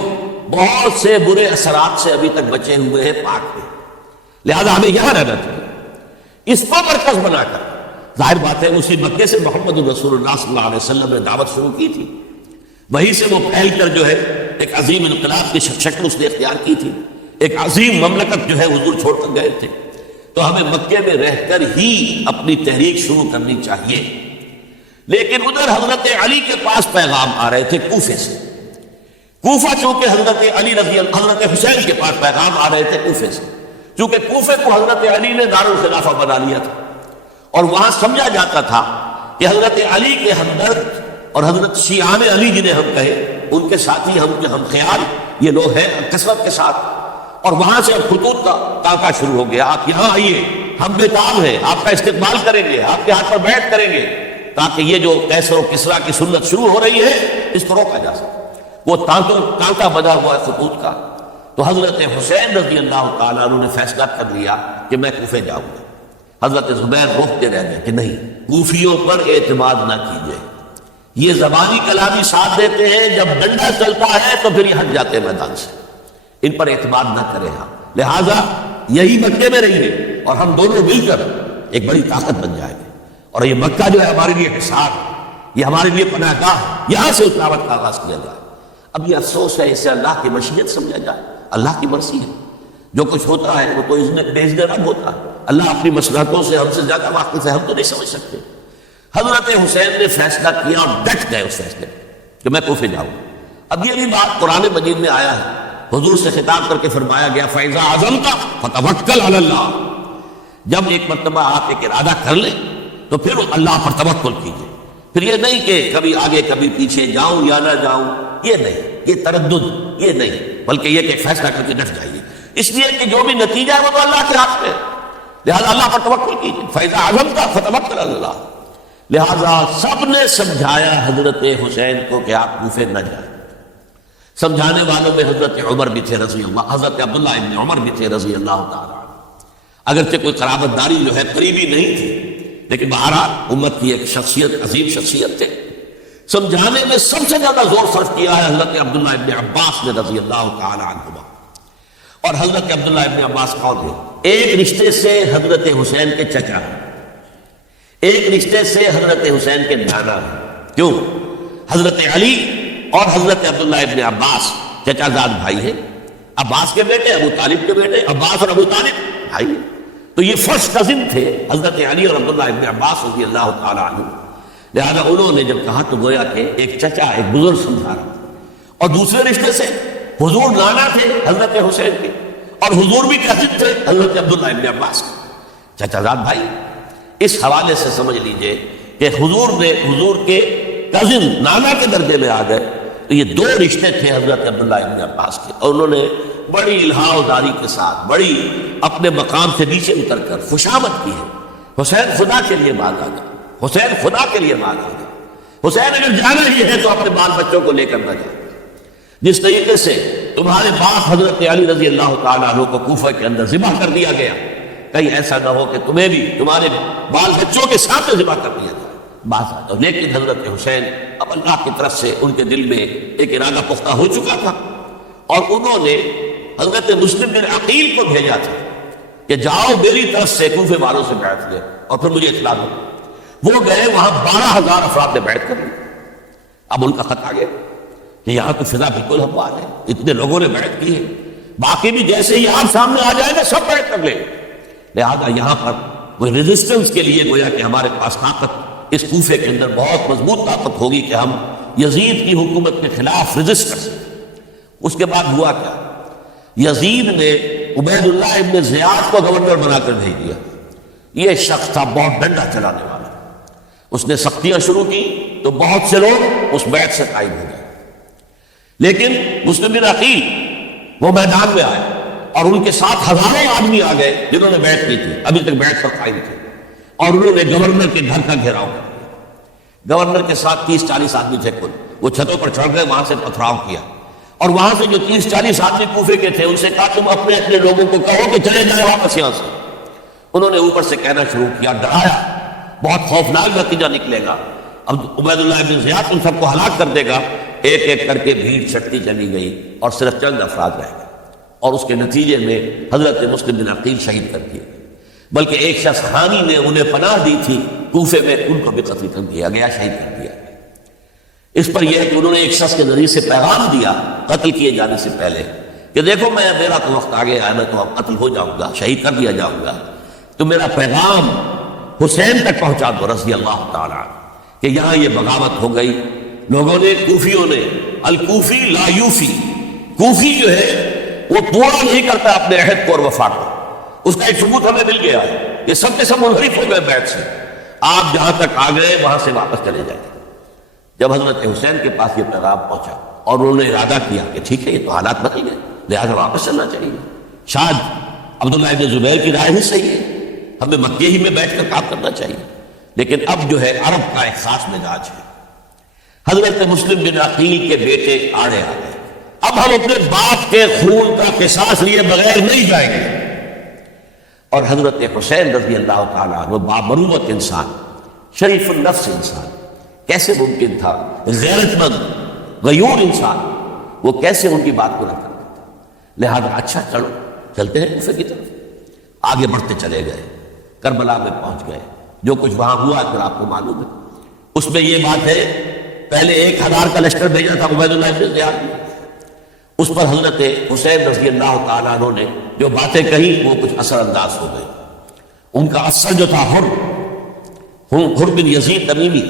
بہت سے برے اثرات سے ابھی تک بچے ہوئے ہیں، پاک ہیں، لہذا ہمیں یہاں رہنا چاہیے۔ اس کو مرکز بنا کر ظاہر بات ہے اسی مکے سے محمد رسول اللہ صلی اللہ علیہ وسلم نے دعوت شروع کی تھی، وہیں سے وہ پھیل کر جو ہے ایک عظیم انقلاب کی شکل اس نے اختیار کی تھی، ایک عظیم مملکت جو ہے حضور چھوڑ کر گئے تھے۔ تو ہمیں مکے میں رہ کر ہی اپنی تحریک شروع کرنی چاہیے، لیکن ادھر حضرت علی کے پاس پیغام آ رہے تھے کوفے سے، کوفہ چونکہ حضرت حسین کے پاس پیغام آ رہے تھے کوفے سے، چونکہ کوفے کو حضرت علی نے دارالخلافہ بنا لیا تھا اور وہاں سمجھا جاتا تھا کہ حضرت علی کے ہمدرد اور حضرت شیعان علی جنہیں ہم کہیں ان کے ساتھی ہم خیال یہ لوگ ہیں کثرت کے ساتھ، اور وہاں سے اب خطوط کا تاکہ شروع ہو گیا، آپ یہاں آئیے، ہم بے تاب ہیں، آپ کا استقبال کریں گے، آپ کے ہاتھ پر بیعت کریں گے، تاکہ یہ جو قیصر و کسریٰ کی سنت شروع ہو رہی ہے اس کو روکا جا سکے۔ وہ تانکہ بنا ہوا ہے خطوط کا۔ تو حضرت حسین رضی اللہ تعالیٰ عنہ نے فیصلہ کر لیا کہ میں کوفے جاؤں گا۔ حضرت زبیر روکتے رہ گئے کہ نہیں، کوفیوں پر اعتماد نہ کیجیے، یہ زبانی کلامی ساتھ دیتے ہیں، جب ڈنڈا چلتا ہے تو پھر یہ ہٹ جاتے ہیں میدان سے، ان پر اعتماد نہ کریں ہم، لہٰذا یہی مکے میں رہیں گے اور ہم دونوں مل کر ایک بڑی طاقت بن جائیں گے، اور یہ مکہ جو ہے ہمارے لیے حصار، یہ ہمارے لیے پناہ گاہ، یہاں سے اس دعوت کا آغاز کیا جائے۔ اب یہ افسوس ہے اسے اللہ کی مشیت سمجھا جائے، اللہ کی مرضی ہے، جو کچھ ہوتا ہے وہ تو بےعزت رب ہوتا ہے، اللہ اپنی مصلحتوں سے ہم سے زیادہ واقف ہے، ہم تو نہیں سمجھ سکتے۔ حضرت حسین نے فیصلہ کیا اور ڈٹ گئے اس فیصلے کہ میں کوفے جاؤں۔ اب یہ بھی بات قرآن مجید میں آیا ہے حضور سے خطاب کر کے فرمایا گیا فَإِذَا عَزَمْتَ فَتَوَكَّلْ عَلَى اللَّهِ، جب ایک مرتبہ آپ ایک ارادہ کر لیں تو پھر اللہ پر توکل کیجیے. پھر یہ نہیں کہ کبھی آگے کبھی پیچھے جاؤں یا نہ جاؤں، یہ نہیں، یہ تردد یہ نہیں، بلکہ یہ کہ فیصلہ کر کے ڈٹ جائیے، اس لیے کہ جو بھی نتیجہ ہے وہ تو اللہ کے ہاتھ میں ہے، لہذا اللہ پر توکل کیجیے. فَإِذَا عَزَمْتَ فَتَوَكَّلْ عَلَى اللَّهِ. لہذا سب نے سمجھایا حضرت حسین کو کہ آپ کوفے نہ جائیں. سمجھانے والوں میں حضرت عمر بھی تھے رضی اللہ، حضرت عبداللہ ابن عمر بھی تھے رضی اللہ تعالیٰ. اگرچہ کوئی قرابت داری جو ہے قریبی نہیں تھی، لیکن بہرحال امت کی ایک شخصیت، عظیم شخصیت تھے. سمجھانے میں سب سے زیادہ زور صرف کیا ہے حضرت عبداللہ ابن عباس نے رضی اللہ تعالیٰ عنہما. اور حضرت عبداللہ ابن عباس کون تھے؟ ایک رشتے سے حضرت حسین کے چچا، ایک رشتے سے حضرت حسین کے نانا. کیوں؟ حضرت علی اور حضرت عبداللہ ابن عباس چچا زاد بھائی ہیں. عباس کے بیٹے، ابو طالب کے بیٹے، عباس اور ابو طالب بھائی ہیں. تو یہ فرسٹ کزن تھے حضرت علی اور عبداللہ ابن عباس رضی اللہ تعالیٰ عنہ. لہذا انہوں نے جب کہا تو گویا کہ ایک چچا، ایک بزرگ سمجھا رہا. اور دوسرے رشتے سے حضور نانا تھے حضرت حسین کے، اور حضور بھی کزن تھے حضرت عبداللہ ابن عباس کے، چچا زاد بھائی. اس حوالے سے سمجھ لیجئے کہ حضور کے کزن نانا کے درجے میں آ گئے. تو یہ دو رشتے تھے حضرت عبداللہ ابن عباس کے، اور انہوں نے بڑی الہا و داری کے ساتھ، بڑی اپنے مقام سے نیچے اتر کر خوشامد کی ہے. حسین خدا کے لیے مانگا گیا، حسین خدا کے لیے مانگا گیا. حسین اگر جانا ہی ہے تو اپنے بال بچوں کو لے کر نہ جائے. جس طریقے سے تمہارے باپ حضرت علی رضی اللہ تعالیٰ عنہ کو کوفہ کے اندر ذبح کر دیا گیا، کہیں ایسا نہ ہو کہ تمہیں بھی تمہارے بال بچوں کے ساتھ ذبح کر دیا جائے. بات آتا. لیکن حضرت حسین اب اللہ کی طرف سے ان کے دل میں ایک ارادہ پختہ ہو چکا تھا، اور انہوں نے حضرت مسلم بن عقیل کو بھیجا تھا کہ جاؤ میری طرف سے کوفے والوں سے بیعت لے اور پھر مجھے اطلاع دو. وہ گئے، وہاں 12,000 افراد نے بیعت کر لی. اب ان کا خط آ گیا کہ یہاں تو فضا بالکل ہموار ہے، اتنے لوگوں نے بیعت کی ہے، باقی بھی جیسے ہی آپ سامنے آ جائیں گے سب بیعت کر لیں. لہذا یہاں پر کوئی ریزسٹنس کے لیے گویا کہ ہمارے پاس طاقت اس کوفے کے اندر بہت مضبوط طاقت ہوگی کہ ہم یزید کی حکومت کے خلاف ریزسٹ کر سکیں. اس کے بعد ہوا کیا؟ یزید نے عبید اللہ ابن زیاد کو گورنر بنا کر بھیج دیا. یہ شخص تھا بہت ڈنڈا چلانے والا. اس نے سختیاں شروع کی تو بہت سے لوگ اس بیعت سے قائم ہو گئے. لیکن مسلم بن عقیل وہ میدان میں آئے اور ان کے ساتھ ہزاروں آدمی آ گئے جنہوں نے بیعت کی تھی، ابھی تک بیعت پر قائم تھے، اور انہوں نے گورنر کے گھر کا گھیراؤ کر دیا. گورنر کے ساتھ 30-40 آدمی تھے کل. وہ چھتوں پر چڑھ گئے، وہاں سے پتھراؤ کیا، اور وہاں سے جو 30-40 آدمی کوفے کے تھے ان سے کہا تم اپنے اپنے لوگوں کو کہو کہ چلے جائیں واپس یہاں سے. انہوں نے اوپر سے کہنا شروع کیا، ڈرایا، بہت خوفناک نتیجہ نکلے گا، اب عبید اللہ ابن زیاد ان سب کو ہلاک کر دے گا. ایک ایک کر کے بھیڑ چھٹتی چلی گئی اور صرف چند افراد رہ گئے، اور اس کے نتیجے میں حضرت مسلم بن عقیل شہید کر دیے. بلکہ ایک شخص خانی نے انہیں پناہ دی تھی کوفے میں، ان کو بھی قتل کر دیا گیا، شہید کر دیا گیا. اس پر یہ ہے کہ انہوں نے ایک شخص کے ذریعے سے پیغام دیا قتل کیے جانے سے پہلے کہ دیکھو میرا تو وقت آگے آیا، میں تو اب قتل ہو جاؤں گا، شہید کر دیا جاؤں گا، تو میرا پیغام حسین تک پہنچا دو رضی اللہ تعالیٰ کہ یہاں یہ بغاوت ہو گئی. لوگوں نے، کوفیوں نے، الکوفی لا یوفی، کوفی جو ہے وہ پورا نہیں کرتا اپنے عہد کو اور وفا کو. اس کا ایک ثبوت ہمیں مل گیا ہے، یہ سب کے سب منحرف ہو گئے بیعت سے. آپ جہاں تک آ گئے وہاں سے واپس چلے جائیں. جب حضرت حسین کے پاس یہ پیغام پہنچا اور انہوں نے ارادہ کیا کہ ٹھیک ہے یہ تو حالات بدل گئے، لہٰذا واپس چلنا چاہیے. شاید عبداللہ ابن زبیر کی رائے ہی صحیح ہے، ہمیں مکے ہی میں بیٹھ کر کام کرنا چاہیے. لیکن اب جو ہے عرب کا ایک خاص مزاج ہے. حضرت مسلم بن عقیل کے بیٹے آڑے آ گئے، اب ہم اپنے باپ کے خون کا قصاص لیے بغیر نہیں جائیں گے. اور حضرت حسین رضی اللہ تعالیٰ وہ بامروت انسان، شریف النفس انسان، کیسے ممکن تھا غیرت مند غیور انسان وہ کیسے ان کی بات کو نہ کرتا تھا. لہذا اچھا چلو چلتے ہیں کوفے کی طرف. آگے بڑھتے چلے گئے، کربلا میں پہنچ گئے. جو کچھ وہاں ہوا پھر آپ کو معلوم ہے. اس میں یہ بات ہے پہلے 1000 کا لشکر بھیجا تھا عبید اللہ ابن زیاد نے، اس پر حضرت حسین رضی اللہ تعالیٰ عنہ نے جو باتیں کہی وہ کچھ اثر انداز ہو گئی. ان کا اثر جو تھا حر بن یزید تمیمی،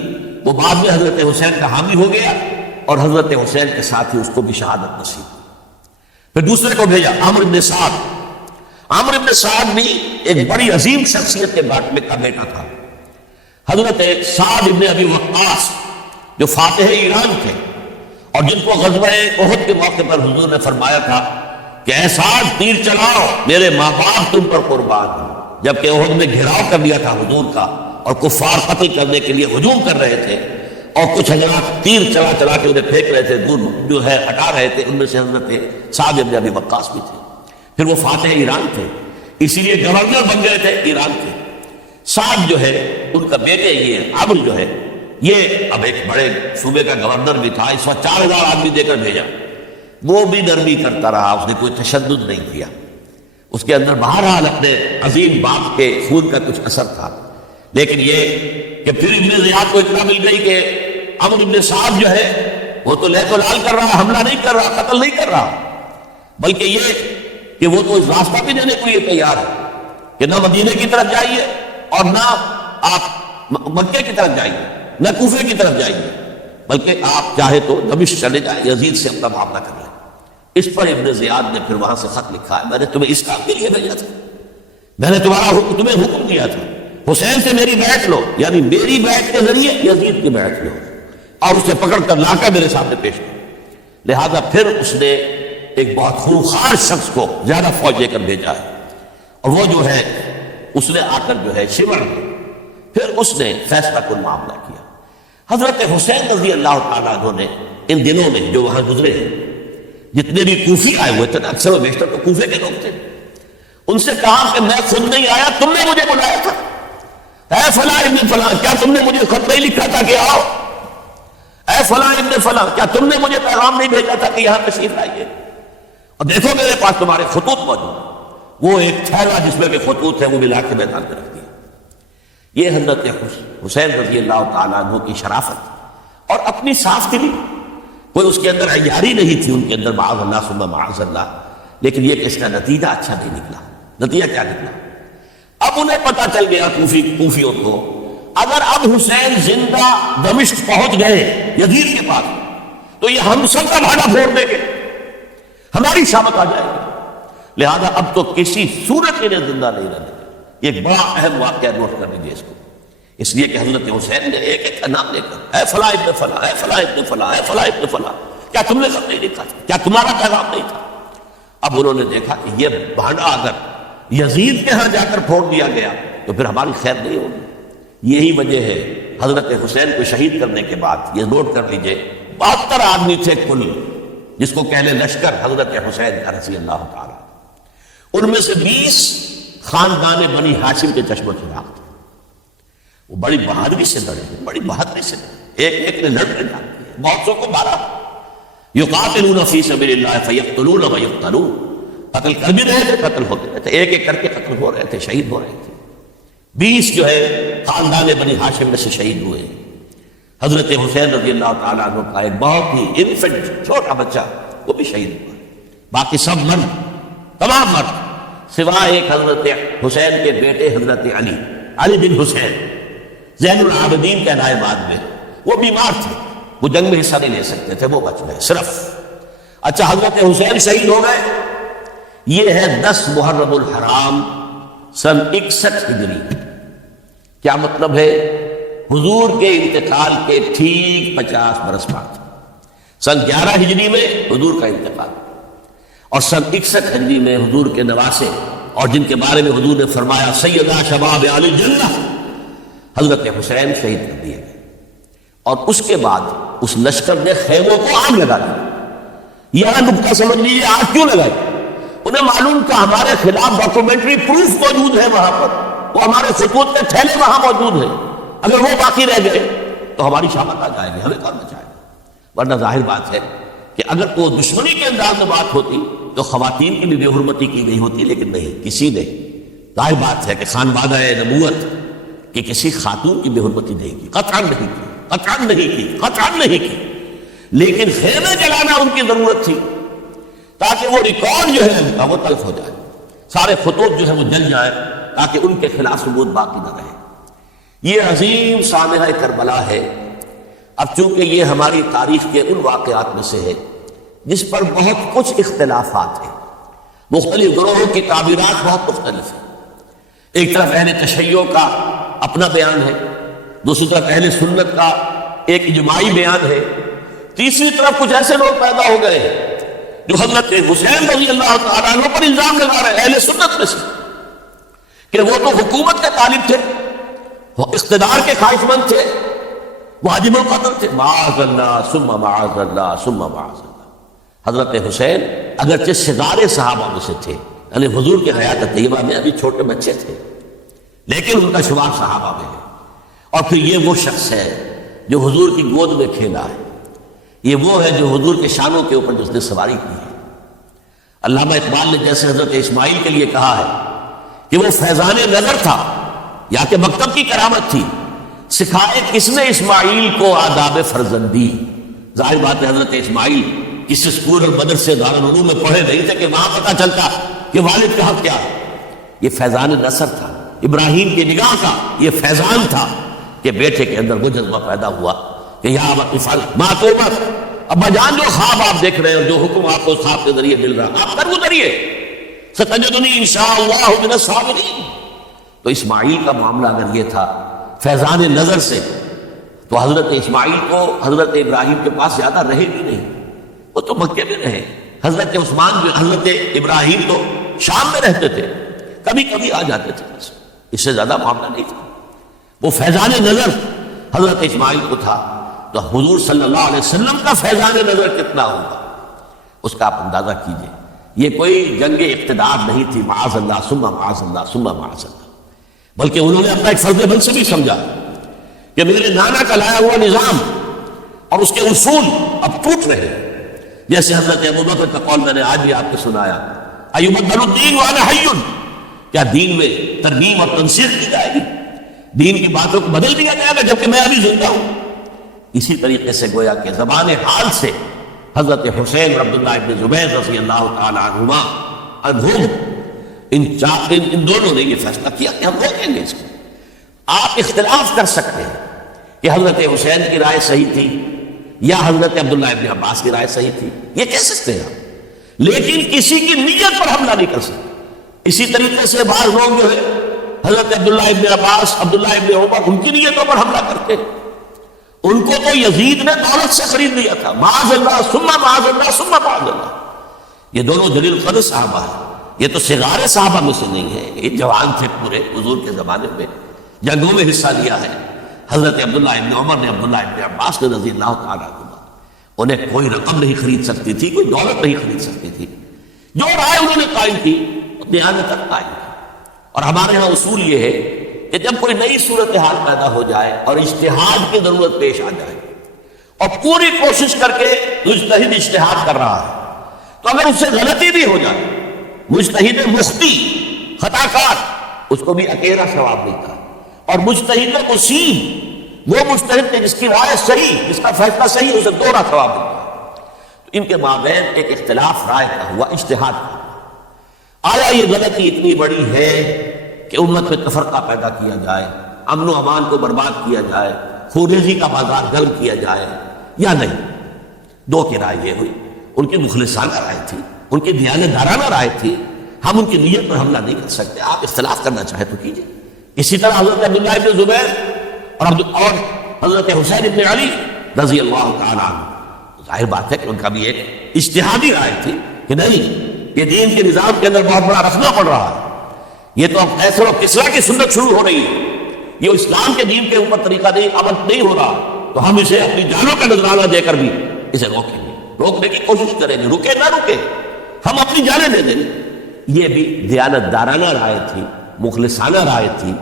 وہ بعد میں حضرت حسین کا حامی ہو گیا اور حضرت حسین کے ساتھ ہی اس کو بھی شہادت نصیب. پھر دوسرے کو بھیجا عمرو بن سعد. عمرو بن سعد بھی ایک بڑی عظیم شخصیت کے کا بیٹا تھا. حضرت سعد ابن ابی وقاص جو فاتح ایران تھے اور جن کو غزوہ احد کے موقع پر حضور نے فرمایا تھا کہ اے سعد تیر چلاؤ، میرے ماں باپ تم پر قربان ہوں، جبکہ احد نے گھیراؤ کر لیا تھا حضور کا اور کفار قتل کرنے کے لیے ہجوم کر رہے تھے، اور کچھ حضرات تیر چلا چلا کے انہیں پھینک رہے تھے، دور جو ہے ہٹا رہے تھے. ان میں سے حضرت سعد ابن ابی وقاص بھی تھے. پھر وہ فاتح ایران تھے، اسی لیے گورنر بن گئے تھے ایران کے. سعد جو ہے ان کا بیٹے یہ عمرو جو ہے یہ اب ایک بڑے صوبے کا گورنر بھی تھا. اس وقت 4000 آدمی دے کر بھیجا. وہ بھی نرمی کرتا رہا، اس نے کوئی تشدد نہیں کیا. اس کے اندر بہرحال اپنے عظیم باپ کے خون کا کچھ اثر تھا. لیکن یہ کہ پھر ابن زیاد کو اطلاع مل گئی کہ عمرو بن سعد جو ہے وہ تو لہو لال کر رہا، حملہ نہیں کر رہا، قتل نہیں کر رہا، بلکہ یہ کہ وہ تو اس راستہ بھی دینے کو یہ تیار ہے کہ نہ مدینے کی طرف جائیے اور نہ آپ مکے کی طرف جائیے، نہ کوفے کی طرف جائیے، بلکہ آپ چاہے تو دمشق چلے جائیں، یزید سے اپنا معاملہ کر لیں. اس پر ابن زیاد نے پھر وہاں سے خط لکھا ہے، میں نے تمہیں اس کام کے لیے بھیجا تھا، میں نے تمہیں حکم دیا تھا حسین سے میری بیعت لو، یعنی میری بیعت کے ذریعے یزید کی بیعت لو اور اسے پکڑ کر لا کر میرے سامنے پیش کرو. لہذا پھر اس نے ایک بہت خونخوار شخص کو زیادہ فوج دے کر بھیجا ہے، اور وہ جو ہے اس نے آ کر جو ہے شمر پھر اس نے فیصلہ کن معاملہ کیا. حضرت حسین رضی اللہ تعالیٰ عنہ نے ان دنوں میں جو وہاں گزرے ہیں، جتنے بھی کوفی آئے ہوئے تھے نا، اکثر و بیشتر تو کوفے کے لوگ تھے، ان سے کہا کہ میں خود نہیں آیا، تم نے مجھے بلایا تھا. اے فلاں ابن فلاں، کیا تم نے مجھے خط نہیں لکھا تھا کہ آؤ؟ اے فلاں ابن فلاں، کیا تم نے مجھے پیغام نہیں بھیجا تھا کہ یہاں تشریف لائیے؟ اور دیکھو میرے پاس تمہارے خطوط موجود. وہ ایک تھیلا جس میں کہ خطوط ہے وہ ملا کے میدان میں رکھ دیا. یہ حضرت حسین رضی اللہ تعالیٰ عنہ کی شرافت اور اپنی صاف دلی، کوئی اس کے اندر عیاری نہیں تھی ان کے اندر، معاذ اللہ ثم معاذ اللہ. لیکن یہ کہ اس کا نتیجہ اچھا نہیں نکلا. نتیجہ کیا نکلا؟ اب انہیں پتا چل گیا کوفیوں کو، اگر اب حسین زندہ دمشق پہنچ گئے یزید کے پاس تو یہ ہم سب کا بھاڑا پھوڑ دیں گے، ہماری شامت آ جائے گی. لہذا اب تو کسی صورت کے لیے زندہ نہیں رہنے دیں. یہ ایک بڑا اہم واقعہ نوٹ کر لیجیے اس کو، اس لیے کہ حضرت حسین نے ایک ایک کا نام لے کر اے فلاں ابن فلاں، اے فلاں ابن فلاں، اے فلاں ابن فلاں، کیا تم نے خط نہیں لکھا تھا؟ کیا تمہارا پیغام نہیں تھا؟ اب انہوں نے دیکھا کہ یہ بھانڈا اگر یزید کے ہاں جا کر پھوڑ دیا گیا تو پھر ہماری خیر نہیں ہوگی. یہی وجہ ہے حضرت حسین کو شہید کرنے کے بعد، یہ نوٹ کر لیجئے، 72 آدمی تھے کل، جس کو کہہ لیں لشکر حضرت حسین رضی اللہ تعالیٰ. ان میں سے 20 خاندان بنی ہاشم کے چشم و چراغ تھے. وہ بڑی بہادری سے لڑے، بڑی بہادری سے لڑے، ایک ایک نے لڑ کر جان کیا، بہت سو کو مارا. یقاتلون فی سبیل اللہ فیقتلون ویقتلون، قتل کر بھی رہے تھے، قتل ہوتے رہے تھے، ایک ایک کر کے قتل ہو رہے تھے، شہید ہو رہے تھے. 20 جو ہے خاندان بنی ہاشم میں سے شہید ہوئے. حضرت حسین رضی اللہ تعالیٰ عنہ کا ایک بہت ہی انفنٹ چھوٹا بچہ وہ بھی شہید ہوا. باقی سب مرد، تمام مرد، سوائے ایک حضرت حسین کے بیٹے حضرت علی بن حسین زین العابدین کے نائب بعد میں، وہ بیمار تھے، وہ جنگ میں حصہ نہیں لے سکتے تھے، وہ بچ گئے صرف. اچھا حضرت حسین شہید ہو گئے. یہ ہے 10 محرم الحرام سن 61 ہجری. کیا مطلب ہے؟ حضور کے انتقال کے ٹھیک 50 برس بعد سن 11 ہجری میں حضور کا انتقال، اور سن 61 ہجری میں حضور کے نواسے اور جن کے بارے میں حضور نے فرمایا سیدہ شباب اہل الجنہ، حضرت حسین شہید کر دیے گئے. اور اس کے بعد اس لشکر نے خیموں کو آگ لگا دیا. یہاں نکتہ سمجھ لیجیے آگ کیوں لگائی. انہیں معلوم کہ ہمارے خلاف ڈاکومنٹری پروف موجود ہے وہاں پر، وہ ہمارے خطوط میں تھیلے وہاں موجود ہیں، اگر وہ باقی رہ گئے تو ہماری شامت آ جائے گی، ہمیں کون بچائے گا. ورنہ ظاہر بات ہے کہ اگر تو دشمنی کے انداز میں بات ہوتی تو خواتین کی بھی بے حرمتی کی گئی ہوتی، لیکن نہیں، کسی نے، ظاہر بات ہے کہ خانوادہ نبوت کہ کسی خاتون کی بے حرمتی نہیں کی، قطعاً نہیں کی، قطعاً نہیں کی، قطعاً نہیں کی. لیکن خیمے جلانا ان کی ضرورت تھی تاکہ وہ ریکارڈ جو ہے ان کا وہ تلف ہو جائے، سارے خطوط جو ہے وہ جل جائیں تاکہ ان کے خلاف ثبوت باقی نہ رہے. یہ عظیم سانحہ کربلا ہے. اب چونکہ یہ ہماری تاریخ کے ان واقعات میں سے ہے جس پر بہت کچھ اختلافات ہیں، مختلف گروہوں کی تعبیرات بہت مختلف ہیں۔ ایک طرف اہل تشیع کا اپنا بیان ہے، دوسری طرف اہل سنت کا ایک اجماعی بیان ہے، تیسری طرف کچھ ایسے لوگ پیدا ہو گئے جو حضرت حسین رضی اللہ تعالیٰ عنہ پر الزام لگا رہے ہیں اہل سنت میں سے کہ وہ تو حکومت کے طالب تھے، وہ اقتدار کے خواہش مند تھے، واجب القدر تھے۔ معاذ اللہ ثم معاذ اللہ ثم معاذ اللہ۔ حضرت حسین اگرچہ صغار صحابہ میں سے تھے، یعنی حضور کے حیات طیبہ میں ابھی چھوٹے بچے تھے، لیکن ان کا شمار صحابہ میں ہے۔ اور پھر یہ وہ شخص ہے جو حضور کی گود میں کھیلا ہے، یہ وہ ہے جو حضور کے شانوں کے اوپر جس نے سواری کی ہے۔ علامہ اقبال نے جیسے حضرت اسماعیل کے لیے کہا ہے کہ وہ فیضان نظر تھا یا کہ مکتب کی کرامت تھی، سکھائے کس نے اسماعیل کو آداب فرزندی۔ ظاہر بات ہے حضرت اسماعیل کسی اسکول اور مدرسے دارالعلوم میں پڑھے نہیں تھے کہ وہاں پتہ چلتا کہ والد کا حق کیا ہے۔ یہ فیضان نصر تھا، ابراہیم کی نگاہ کا یہ فیضان تھا کہ بیٹے کے اندر وہ جذبہ پیدا ہوا کہ یا ابت افعل ما تؤمر، ابا جان جو خواب آپ دیکھ رہے ہیں اور جو حکم آپ کو خواب کے ذریعے مل رہا آپ کر اتریے، ستجدنی انشاءاللہ من الصابرین۔ تو اسماعیل کا معاملہ اگر یہ تھا فیضان نظر سے، تو حضرت اسماعیل کو حضرت ابراہیم کے پاس زیادہ رہے بھی نہیں، وہ تو مکے میں رہے۔ حضرت عثمان جو حضرت ابراہیم تو شام میں رہتے تھے، کبھی کبھی آ جاتے تھے، بس اس سے زیادہ معاملہ نہیں تھا۔ وہ فیضان نظر حضرت اسماعیل کو تھا، تو حضور صلی اللہ علیہ وسلم کا فیضان نظر کتنا ہوگا اس کا آپ اندازہ کیجئے۔ یہ کوئی جنگ اقتدار نہیں تھی، معاذ اللہ ثم معاذ اللہ ثم معاذ اللہ، بلکہ انہوں نے اپنا ایک فرض منصبی سمجھا کہ میرے نانا کا لایا ہوا نظام اور اس کے اصول اب ٹوٹ رہے ہیں۔ جیسے حضرت ابوبکر کا قول میں نے آج بھی آپ کو سنایا، ایبدل الدین وانا حی، کیا دین میں ترمیم اور تنسیخ کی جائے گی، دین کی باتوں کو بدل دیا جائے گا جبکہ میں ابھی زندہ ہوں۔ اسی طریقے سے گویا کہ زبان حال سے حضرت حسین عبداللہ ابن زبیر رضی اللہ تعالی عنہما ان دونوں نے یہ فیصلہ کیا کہ ہم روکیں گے اس کو۔ آپ اختلاف کر سکتے ہیں کہ حضرت حسین کی رائے صحیح تھی یا حضرت عبداللہ ابن عباس کی رائے صحیح تھی، یہ کہہ سکتے ہیں آپ، لیکن کسی کی نیت پر حملہ نہیں کر سکتے۔ اسی طریقے سے بعض لوگ جو ہے حضرت عبداللہ ابن عباس، عبداللہ ابن عمر، ان کی نیتوں پر حملہ کرتے ہیں۔ ان کو تو یزید نے دولت سے خرید لیا تھا، معاذ اللہ ثم معاذ اللہ ثم معاذ اللہ۔ یہ دونوں جلیل القدر صحابہ ہیں، یہ تو صغار صحابہ میں سے نہیں ہے، یہ جوان تھے پورے حضور کے زمانے میں، جنگوں میں حصہ لیا ہے۔ حضرت عبداللہ ابن عمر نے، عبداللہ ابن عباس نے رضی اللہ تعالیٰ عنہ، انہیں کوئی رقم نہیں خرید سکتی تھی، کوئی دولت نہیں خرید سکتی تھی۔ جو رائے انہوں نے قائم کی اپنے آنے تک قائم کی۔ اور ہمارے ہاں اصول یہ ہے کہ جب کوئی نئی صورتحال پیدا ہو جائے اور اجتہاد کی ضرورت پیش آ جائے اور پوری کوشش کر کے مجتہد اجتہاد کر رہا ہے، تو اگر اس سے غلطی بھی ہو جائے، مجتہد مخطی خطا کار، اس کو بھی اکیلا ثواب ملتا ہے، اور مجتہد مصیب وہ مجتہد جس کی رائے صحیح، جس کا فیصلہ صحیح، اسے دوہرا ثواب ملتا ہے۔ تو ان کے مابین ایک اختلاف رائے کا ہوا، اجتہاد کا۔ آیا یہ غلطی اتنی بڑی ہے کہ امت میں تفرقہ پیدا کیا جائے، امن و امان کو برباد کیا جائے، خونریزی کا بازار گرم کیا جائے، یا نہیں؟ دو کی رائے یہ ہوئی، ان کی مخلصانہ رائے تھی، ان کی دیانتدارانہ رائے تھی، ہم ان کی نیت پر حملہ نہیں کر سکتے، آپ اختلاف کرنا چاہے تو کیجیے۔ اسی طرح حضرت عبداللہ ابن زبیر اور حضرت حسین ابن علی رضی اللہ تعالیٰ عنہ، ظاہر بات ہے کہ ان کا بھی ایک اجتہادی رائے تھی کہ نہیں، یہ دین کے نظام کے اندر بہت بڑا رکھنا پڑ رہا ہے، یہ تو اب کیسر و کسرا کی سنت شروع ہو رہی ہے، یہ اسلام کے دین کے اوپر طریقہ نہیں، عمل نہیں ہو رہا، تو ہم اسے اپنی جانوں کا نذرانہ دے کر بھی اسے روکیں گے، روکنے کی کوشش کریں گے، رکے نہ رکے ہم اپنی جانیں دے دیں گے۔ یہ بھی دیانتدارانہ رائے تھی، مخلصانہ رائے تھی،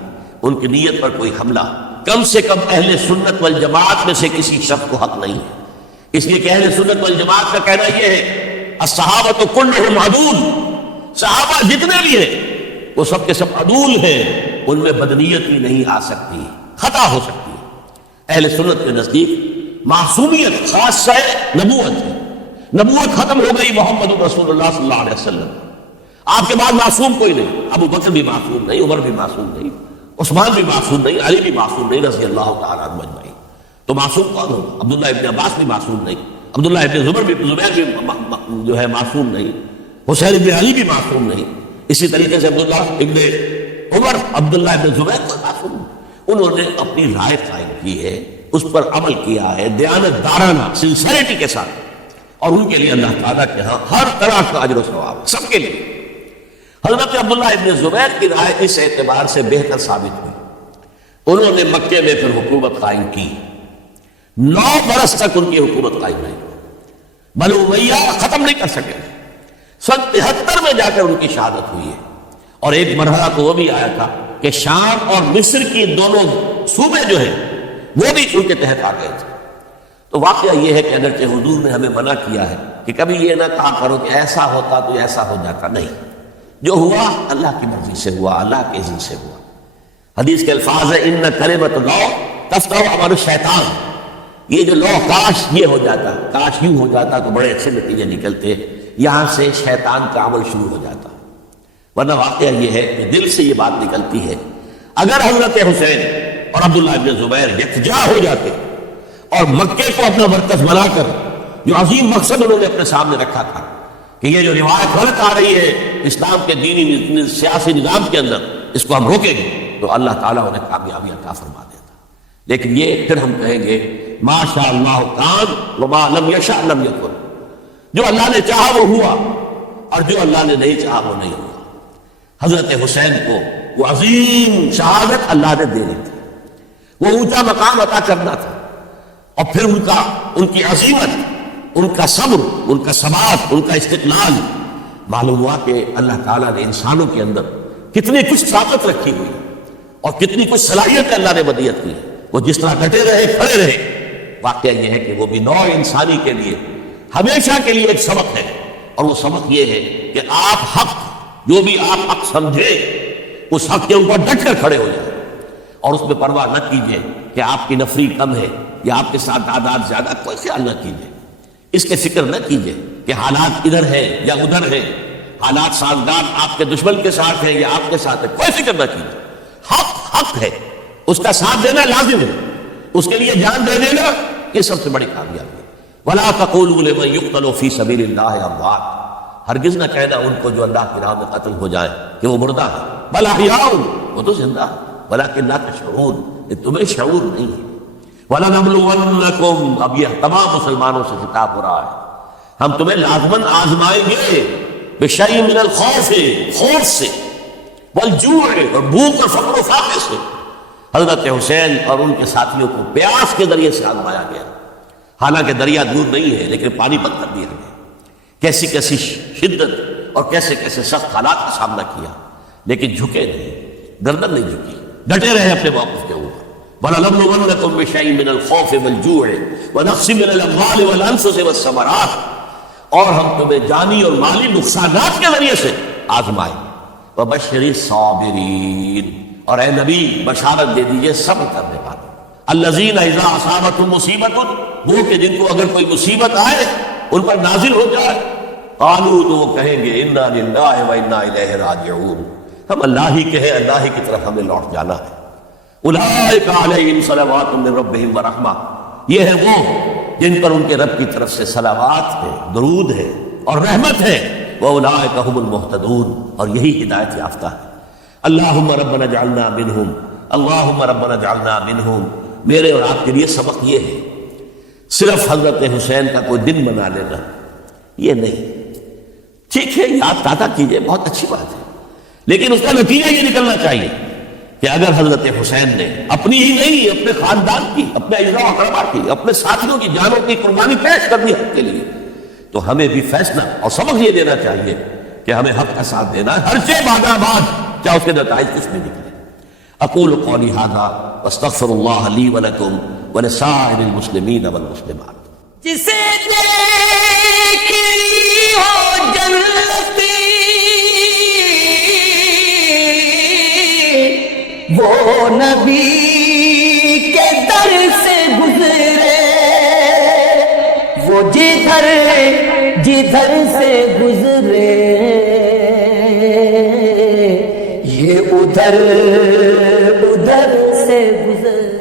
ان کی نیت پر کوئی حملہ کم سے کم اہل سنت والجماعت میں سے کسی شخص کو حق نہیں ہے۔ اس لیے کہ اہل سنت والجماعت کا کہنا یہ ہے الصحابۃ کلھم عدول، صحابہ جتنے بھی ہیں وہ سب کے سب عدول ہیں، ان میں بدنیت بھی نہیں آ سکتی، خطا ہو سکتی ہے۔ اہل سنت کے نزدیک معصومیت خاصہ نبوت ہے، نبوت ختم ہو گئی محمد رسول اللہ صلی اللہ علیہ وسلم، آپ کے بعد معصوم کوئی نہیں، ابو بکر بھی معصوم نہیں، عمر بھی معصوم نہیں، عثمان بھی معصوم نہیں، علی بھی معصوم نہیں رضی اللہ تعالیٰ عنہ اجمعین۔ تو معصوم کون ہو؟ عبداللہ ابن عباس بھی معصوم نہیں، عبداللہ ابن زبیر بھی جو ہے معصوم نہیں، حسین ابن علی بھی معصوم نہیں، اسی طریقے سے عبداللہ ابن عمر، عبداللہ ابن زبیر کو معصوم نہیں۔ انہوں نے اپنی رائے قائم کی ہے، اس پر عمل کیا ہے دیانت دارانہ سنسیریٹی کے ساتھ، اور ان کے لیے اللہ تعالیٰ کے ہاں ہر طرح کا اجر و ثواب ہے سب کے لیے۔ حضرت عبداللہ ابن زبیر کی رائے اس اعتبار سے بہتر ثابت ہوئی، انہوں نے مکے میں پھر حکومت قائم کی، 9 برس تک ان کی حکومت قائم رہی، بنو امیہ ختم نہیں کر سکے۔ سن 73 میں جا کر ان کی شہادت ہوئی ہے، اور ایک مرحلہ تو وہ بھی آیا تھا کہ شام اور مصر کی دونوں صوبے جو ہیں وہ بھی ان کے تحت آ گئے تھے۔ تو واقعہ یہ ہے کہ اگرچہ حضور نے ہمیں منع کیا ہے کہ کبھی یہ نہ کہا کرو کہ ایسا ہوتا تو ایسا ہو جاتا، نہیں، جو ہوا اللہ کی مرضی سے ہوا، اللہ کے اذن سے ہوا۔ حدیث کے الفاظ ہے ان کلمۃ لو تفتح عمل الشیطان، یہ جو لو کاش یہ ہو جاتا، کاش یوں ہو جاتا تو بڑے اچھے نتیجے نکلتے، یہاں سے شیطان کا عمل شروع ہو جاتا۔ ورنہ واقعہ یہ ہے کہ دل سے یہ بات نکلتی ہے، اگر حضرت حسین اور عبداللہ ابن زبیر یکجا ہو جاتے اور مکے کو اپنا مرکز بنا کر جو عظیم مقصد انہوں نے اپنے سامنے رکھا تھا کہ یہ جو روایت غلط آ رہی ہے اسلام کے دینی سیاسی نظام کے اندر، اس کو ہم روکیں گے، تو اللہ تعالیٰ انہیں کامیابی عطا فرما دیتا۔ لیکن یہ پھر ہم کہیں گے ما شاء اللہ کان وما لم یشاء لم یکن، جو اللہ نے چاہا وہ ہوا، اور جو اللہ نے نہیں چاہا وہ نہیں ہوا۔ حضرت حسین کو وہ عظیم شہادت اللہ نے دینی تھی، وہ اونچا مقام عطا کرنا تھا، اور پھر ان کی عظیمت، ان کا صبر، ان کا ثبات، ان کا استقلال، معلوم ہوا کہ اللہ تعالیٰ نے انسانوں کے اندر کتنی کچھ طاقت رکھی ہوئی اور کتنی کچھ صلاحیت اللہ نے بدیت کی، وہ جس طرح ڈٹے رہے، کھڑے رہے۔ واقعہ یہ ہے کہ وہ بھی نوع انسانی کے لیے ہمیشہ کے لیے ایک سبق ہے، اور وہ سبق یہ ہے کہ آپ حق، جو بھی آپ حق سمجھے اس حق کے اوپر ڈٹ کر کھڑے ہو جائیں، اور اس میں پرواہ نہ کیجیے کہ آپ کی نفری کم ہے یا آپ کے ساتھ تعداد زیادہ، کوئی خیال نہ کیجیے، اس کے فکر نہ کیجیے کہ حالات ادھر ہے یا ادھر ہے، حالات سازگار آپ کے دشمن کے ساتھ ہے یا آپ کے ساتھ ہے، کوئی فکر نہ کیجیے۔ حق حق ہے، اس کا ساتھ دینا لازم ہے، اس کے لیے جان دے دینا یہ سب سے بڑی کامیابی ہے۔ وَلَا تَقُولُوا لِمَن يُقْتَلُ فِي سَبِيلِ اللَّهِ أَمْوَاتٌ، ہرگز نہ کہنا ان کو جو اللہ کی راہ میں قتل ہو جائیں کہ وہ مردہ ہے، بل احیاء، وہ تو زندہ ہے، ولکن لا تشعرون، تمہیں شعور نہیں ہے۔ وَلَنَبْلُوَنَّكُمْ، اب یہ تمام مسلمانوں سے خطاب ہو رہا ہے، ہم تمہیں لازماً آزمائیں گے، بِشَيْءٍ مِنَ الْخَوْفِ، خوف سے، وَالْجُوعِ، اور بھوک اور فقر و فاقے سے۔ حضرت حسین اور ان کے ساتھیوں کو پیاس کے ذریعے سے آزمایا گیا، حالانکہ دریا دور نہیں ہے لیکن پانی بند کر دیا گیا، کیسی کیسی شدت اور کیسے کیسے سخت حالات کا سامنا کیا، لیکن جھکے نہیں، گردن نہیں جھکی، ڈٹے رہے اپنے موقف کے اوپر۔ وَلَنَبْلُوَنَّكُمْ بِشَيْءٍ مِنَ الْخَوْفِ وَالْجُوعِ وَنَقْصٍ مِنَ الْأَمْوَالِ وَالْأَنفُسِ وَالثَّمَرَاتِ، اور ہم تمہیں جانی اور مالی نقصانات کے ذریعے سے آزمائیں۔ وَبَشِّرِ الصَّابِرِينَ، اور اے نبی بشارت دے دیجئے صبر کرنے والوں، الَّذِينَ إِذَا أَصَابَتْهُم مُّصِیبَةٌ، وہ کہ جن کو اگر کوئی مصیبت آئے، ان پر نازل ہو جائے، قالوا، تو وہ کہیں گے اِنَّا لِلَّهِ وَإِنَّا إِلَيْهِ راجعون، ہم اللہ ہی کے ہیں، اللہ ہی کی طرف ہمیں لوٹ جانا ہے۔ اولئک علیہم صلوات من ربہم ورحمہ، یہ ہے وہ جن پر ان کے رب کی طرف سے صلوات ہے، درود ہے اور رحمت ہے، واولئک هم المہتدون، اور یہی ہدایت یافتہ ہے۔ اللہم ربنا اجعلنا منہم، اللہم ربنا اجعلنا منہم، میرے اور آپ کے لیے سبق یہ ہے، صرف حضرت حسین کا کوئی دن منا لینا یہ نہیں، ٹھیک ہے یاد تازہ کیجئے، بہت اچھی بات ہے، لیکن اس کا نتیجہ یہ نکلنا چاہیے کہ اگر حضرت حسین نے اپنی ہی نہیں، اپنے خاندان کی، اپنے اعزاء و اقربا کی، اپنے ساتھیوں کی جانوں کی قربانی پیش کر دی حق کے لیے، تو ہمیں بھی فیصلہ اور سبق یہ دینا چاہیے کہ ہمیں حق کا ساتھ دینا ہے، ہر چیز آباد، چاہے اس کے نتائج کچھ بھی نکلے۔ اقول قولی ھذا واستغفر اللہ لی ولکم ولسائر المسلمین والمسلمات۔ جسے دیکھ لی ہو جنتی وہ نبی کے در سے گزرے، وہ جدھر جدھر سے گزرے یہ ادھر ادھر سے گزرے۔